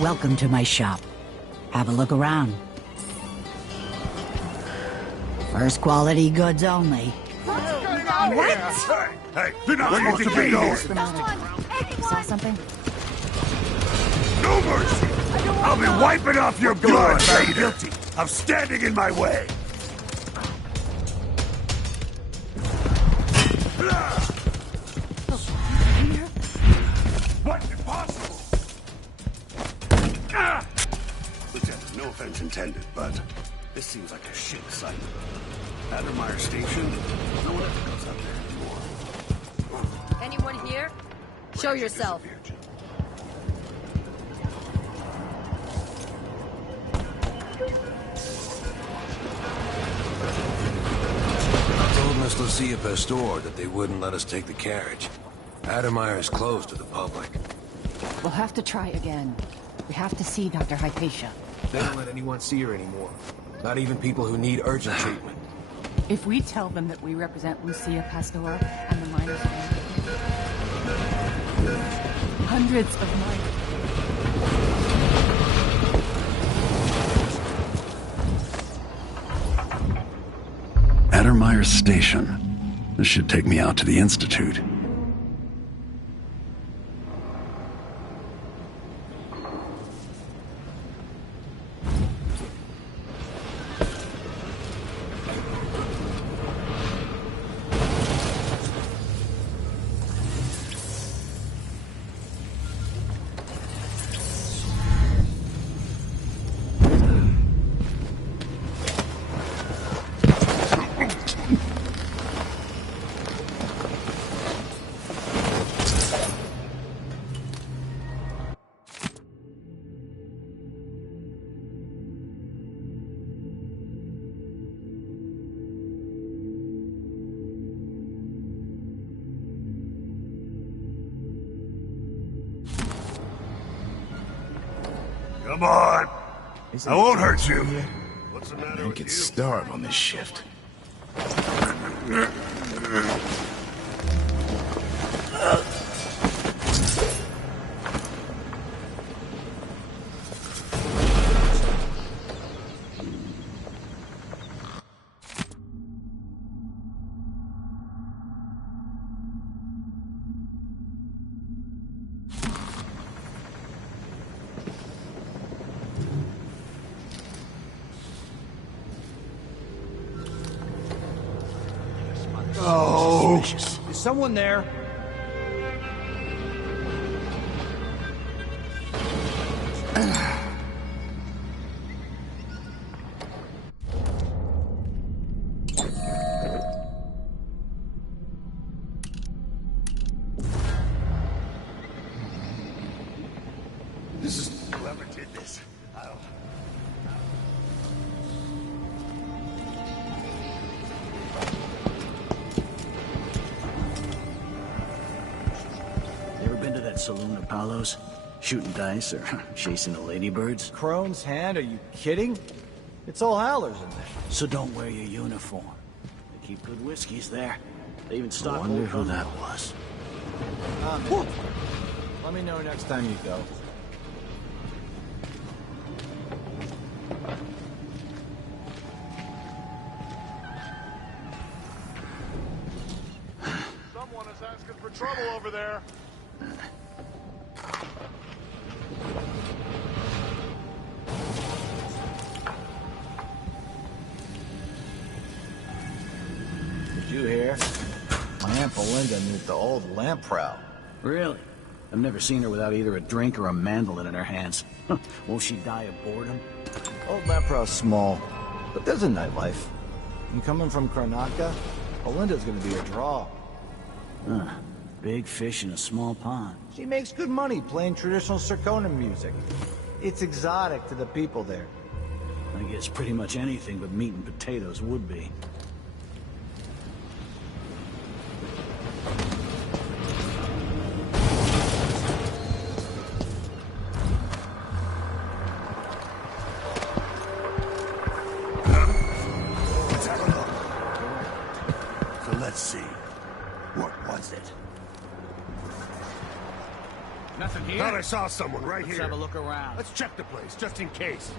Welcome to my shop. Have a look around. First quality goods only. What? Hey, you're not supposed to be here. Saw something? No mercy. I'll be wiping off your blood, lady. Guilty of standing in my way. What? Impossible. Lieutenant, no offense intended, but this seems like a shit assignment. Addermeyer Station? No one ever goes up there anymore. Anyone here? Show yourself. I told Miss Lucia Pastor that they wouldn't let us take the carriage. Addermeyer is closed to the public. We'll have to try again. We have to see Dr. Hypatia. They don't let anyone see her anymore. Not even people who need urgent treatment. If we tell them that we represent Lucia Pastor and the miners' family, hundreds of miners. Addermeyer Station. This should take me out to the Institute. Come on. I won't hurt you. What's the matter Man with can you? starve on this shift. Oh! Is someone there? This is whoever did this. You ever been to that saloon of Palos? Shooting dice or chasing the ladybirds? Crone's Hand? Are you kidding? It's all howlers in there. So don't wear your uniform. They keep good whiskeys there. They even stock. I wonder old who rum. that was. Let me know next time you go. Someone is asking for trouble over there. Did you hear? My Aunt Belinda knew the old lamprey. Really? I've never seen her without either a drink or a mandolin in her hands. Won't she die of boredom? Old lamprey's small, but there's a nightlife. And coming from Karnataka, Belinda's gonna be a draw. Huh. Big fish in a small pond. She makes good money playing traditional Serkonan music. It's exotic to the people there. I guess pretty much anything but meat and potatoes would be. Let's have a look. So let's see. What was it? Nothing here? Thought I saw someone right Let's here. have a look around. Let's check the place, just in case.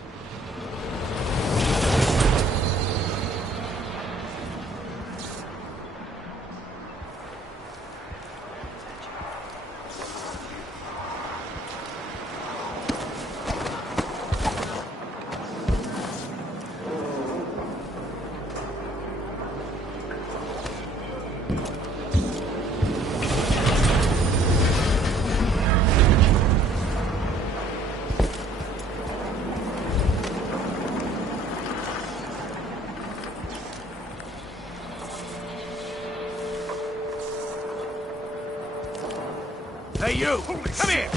Hey, you! Come here!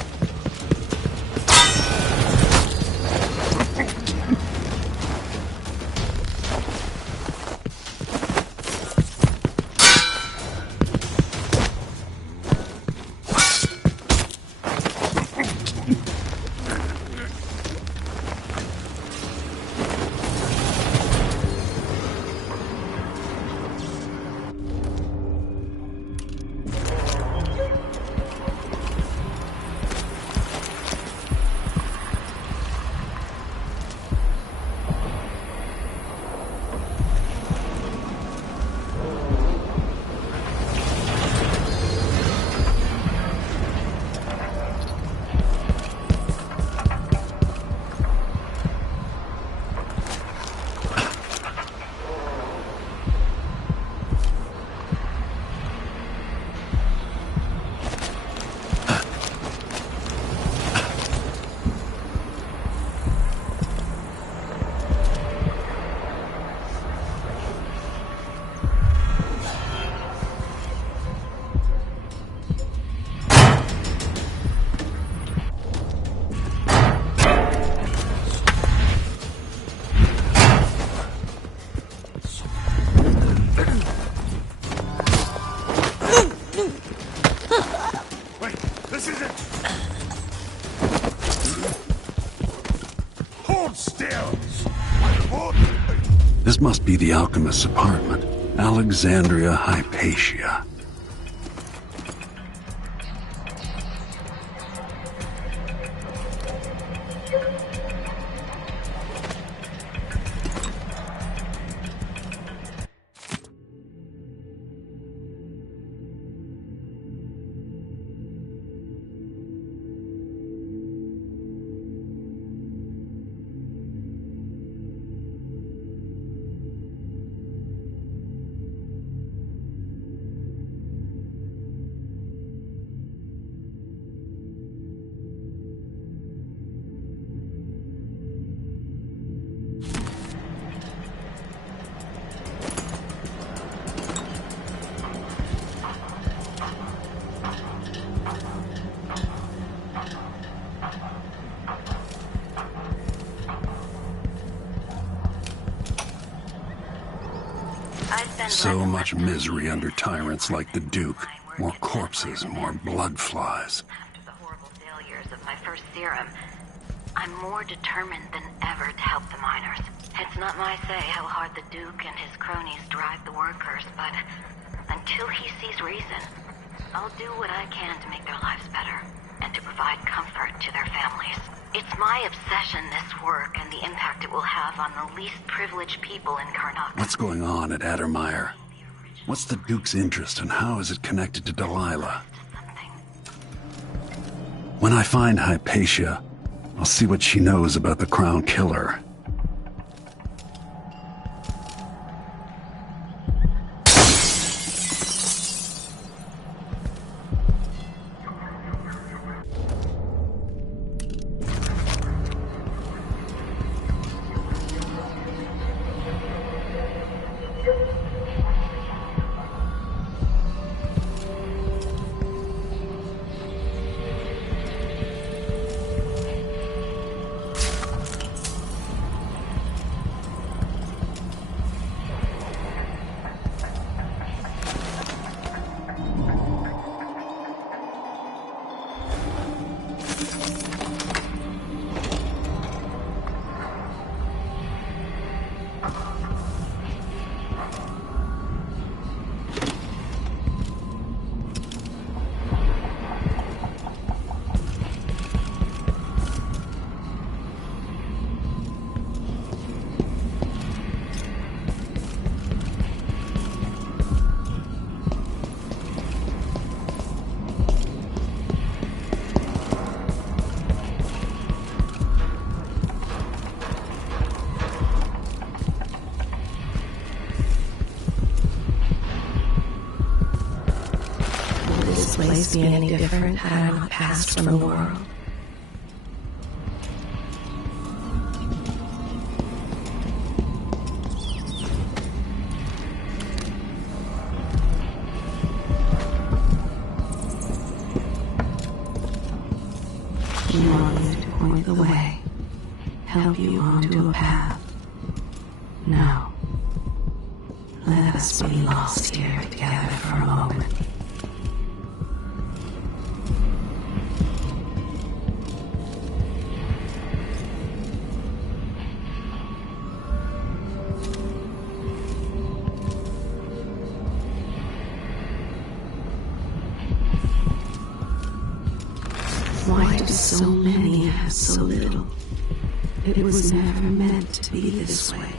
This is it! Hold still! This must be the alchemist's apartment. Alexandria Hypatia. So much misery under tyrants like the Duke. More corpses, more blood flies. After the horrible failures of my first serum, I'm more determined than ever to help the miners. It's not my say how hard the Duke and his cronies drive the workers, but until he sees reason, I'll do what I can to make their lives better and to provide comfort to their families. It's my obsession, this work, and the impact it will have on the least privileged people in Karnak. What's going on at Addermeyer? What's the Duke's interest and how is it connected to Delilah? When I find Hypatia, I'll see what she knows about the Crown Killer. Place be any different had I not passed from the world? You want me to point the way, help you onto a path. Now, let us be lost here together for a moment. Why do so many have so little? It was never meant to be this way.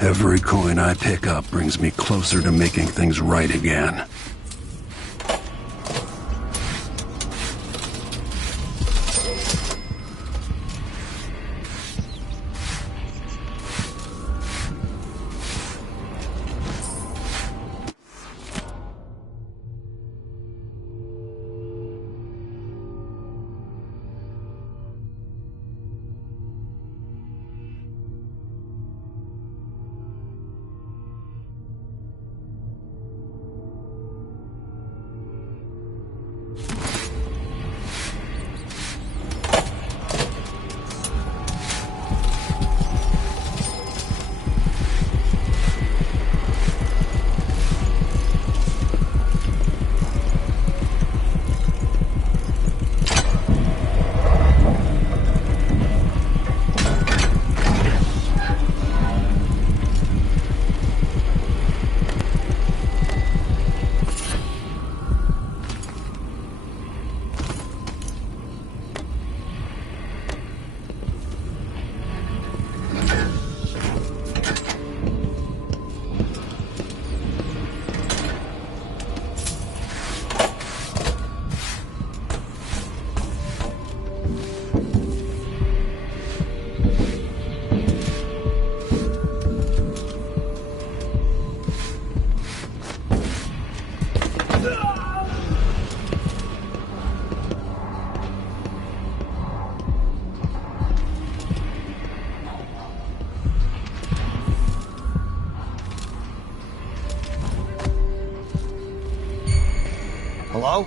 Every coin I pick up brings me closer to making things right again. Hello?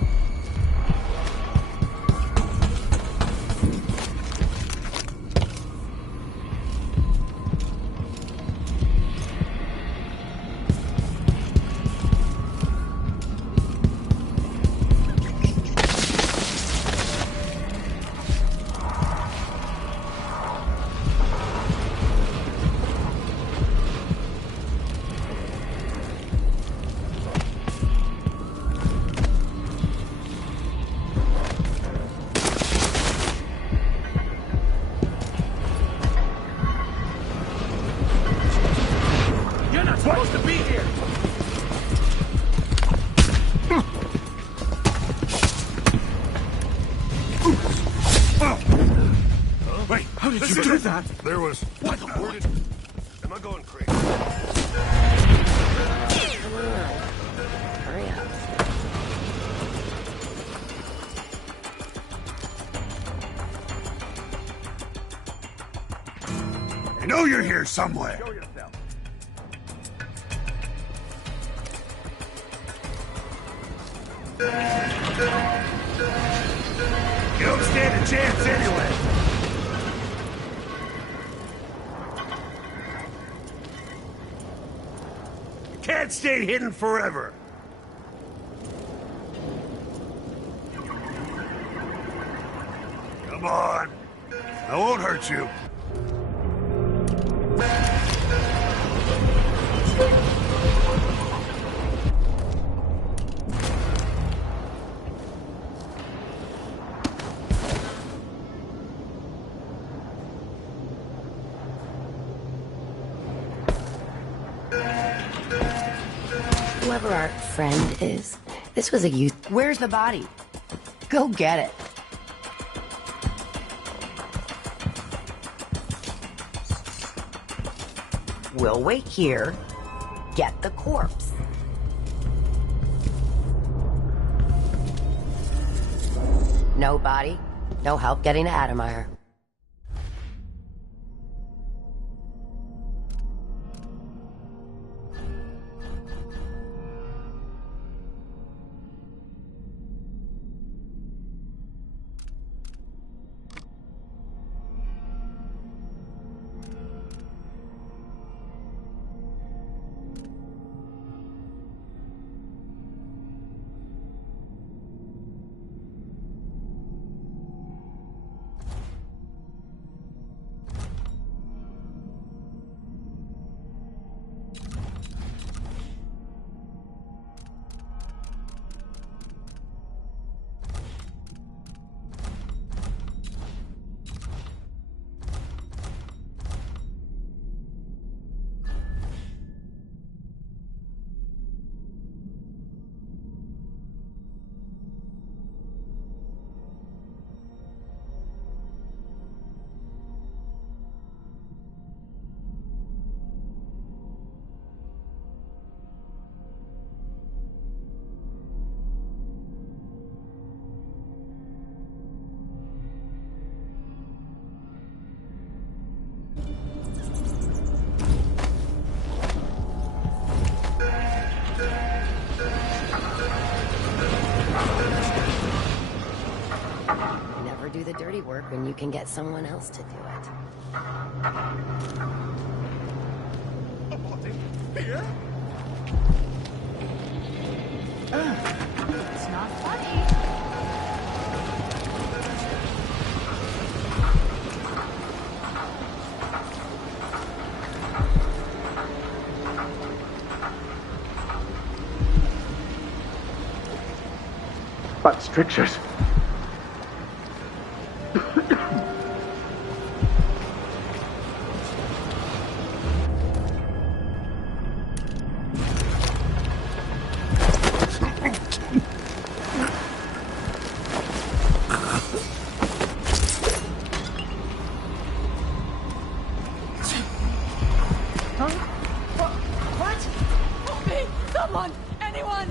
You're not supposed to be here! Wait, How did you do that? There was... What the Where did... Am I going crazy? Come on. Hurry up. I know you're here somewhere. Show yourself. You don't stand a chance anyway. You can't stay hidden forever. Come on. I won't hurt you. Whoever our friend is, this was a youth. Where's the body? Go get it. We'll wait here. Get the corpse. No body, no help getting to Adamire. Never do the dirty work when you can get someone else to do it. Here? It's not funny. But strictures. What? Help me! Someone! Anyone!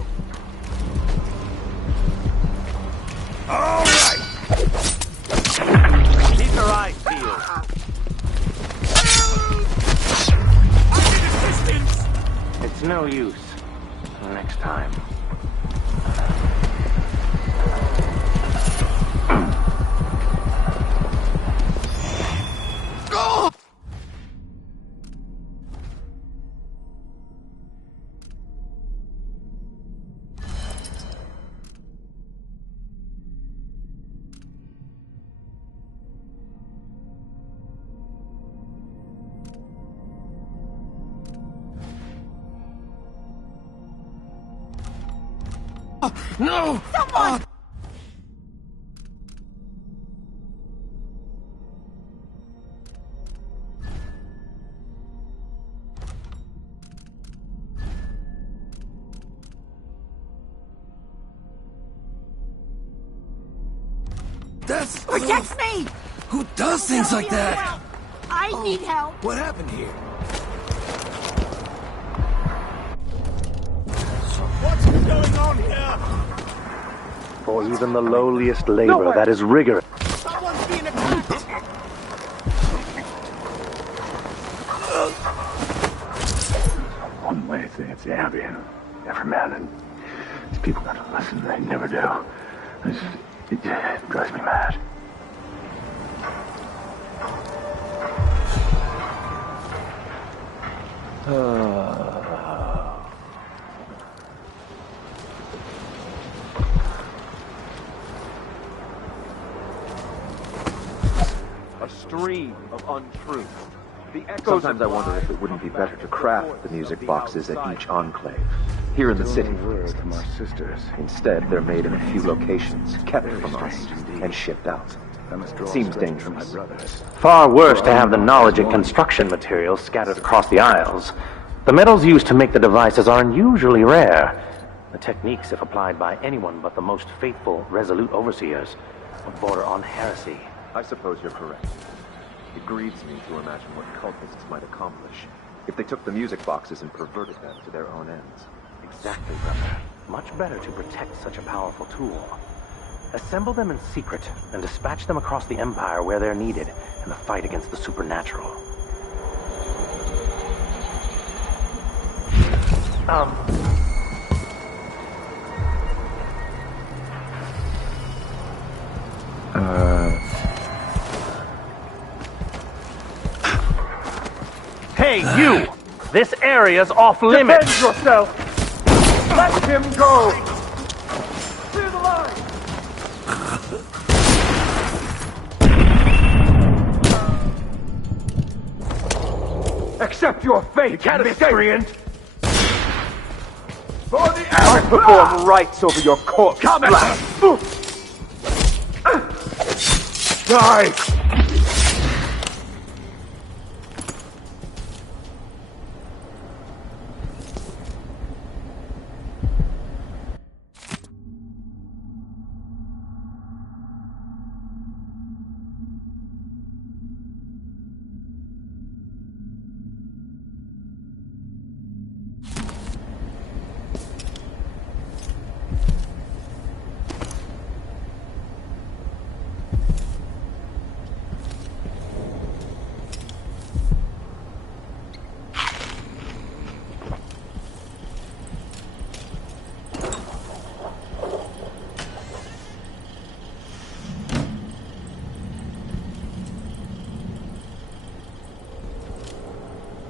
All right. Keep your eyes peeled. It's no use. Next time. No! Someone! That's... Protect me! Who does things like that? I need help. What happened here? What's going on here? For even the lowliest labor, that is rigorous. Someone's being attacked! One way it's ambient. Every man, and these people got to listen. They never do. It drives me mad. A stream of untruth. The echoes. Sometimes I wonder if it wouldn't be better to craft the music boxes at each enclave. Here in the city, for instance. Instead, they're made in a few locations, kept from us, and shipped out. It seems dangerous. Far worse to have the knowledge and construction materials scattered across the Isles. The metals used to make the devices are unusually rare. The techniques, if applied by anyone but the most faithful, resolute overseers, would border on heresy. I suppose you're correct. It grieves me to imagine what cultists might accomplish if they took the music boxes and perverted them to their own ends. Exactly, brother. Much better to protect such a powerful tool. Assemble them in secret and dispatch them across the Empire where they're needed in the fight against the supernatural. Hey, you! This area's off limits! Defend yourself! Let him go! Clear the line! Accept your fate, miscreant! For the I perform rites over your corpse. Come Die!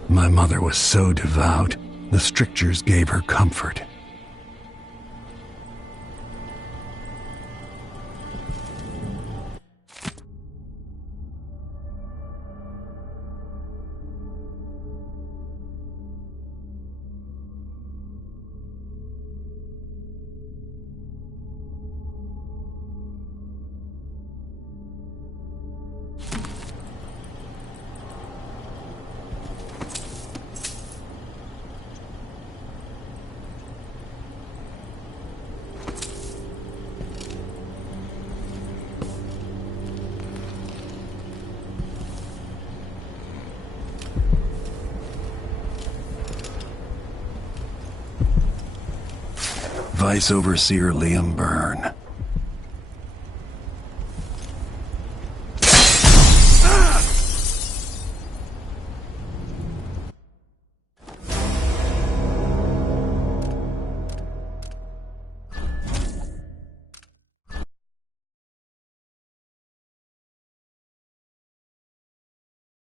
My mother was so devout, the strictures gave her comfort. Vice Overseer Liam Byrne.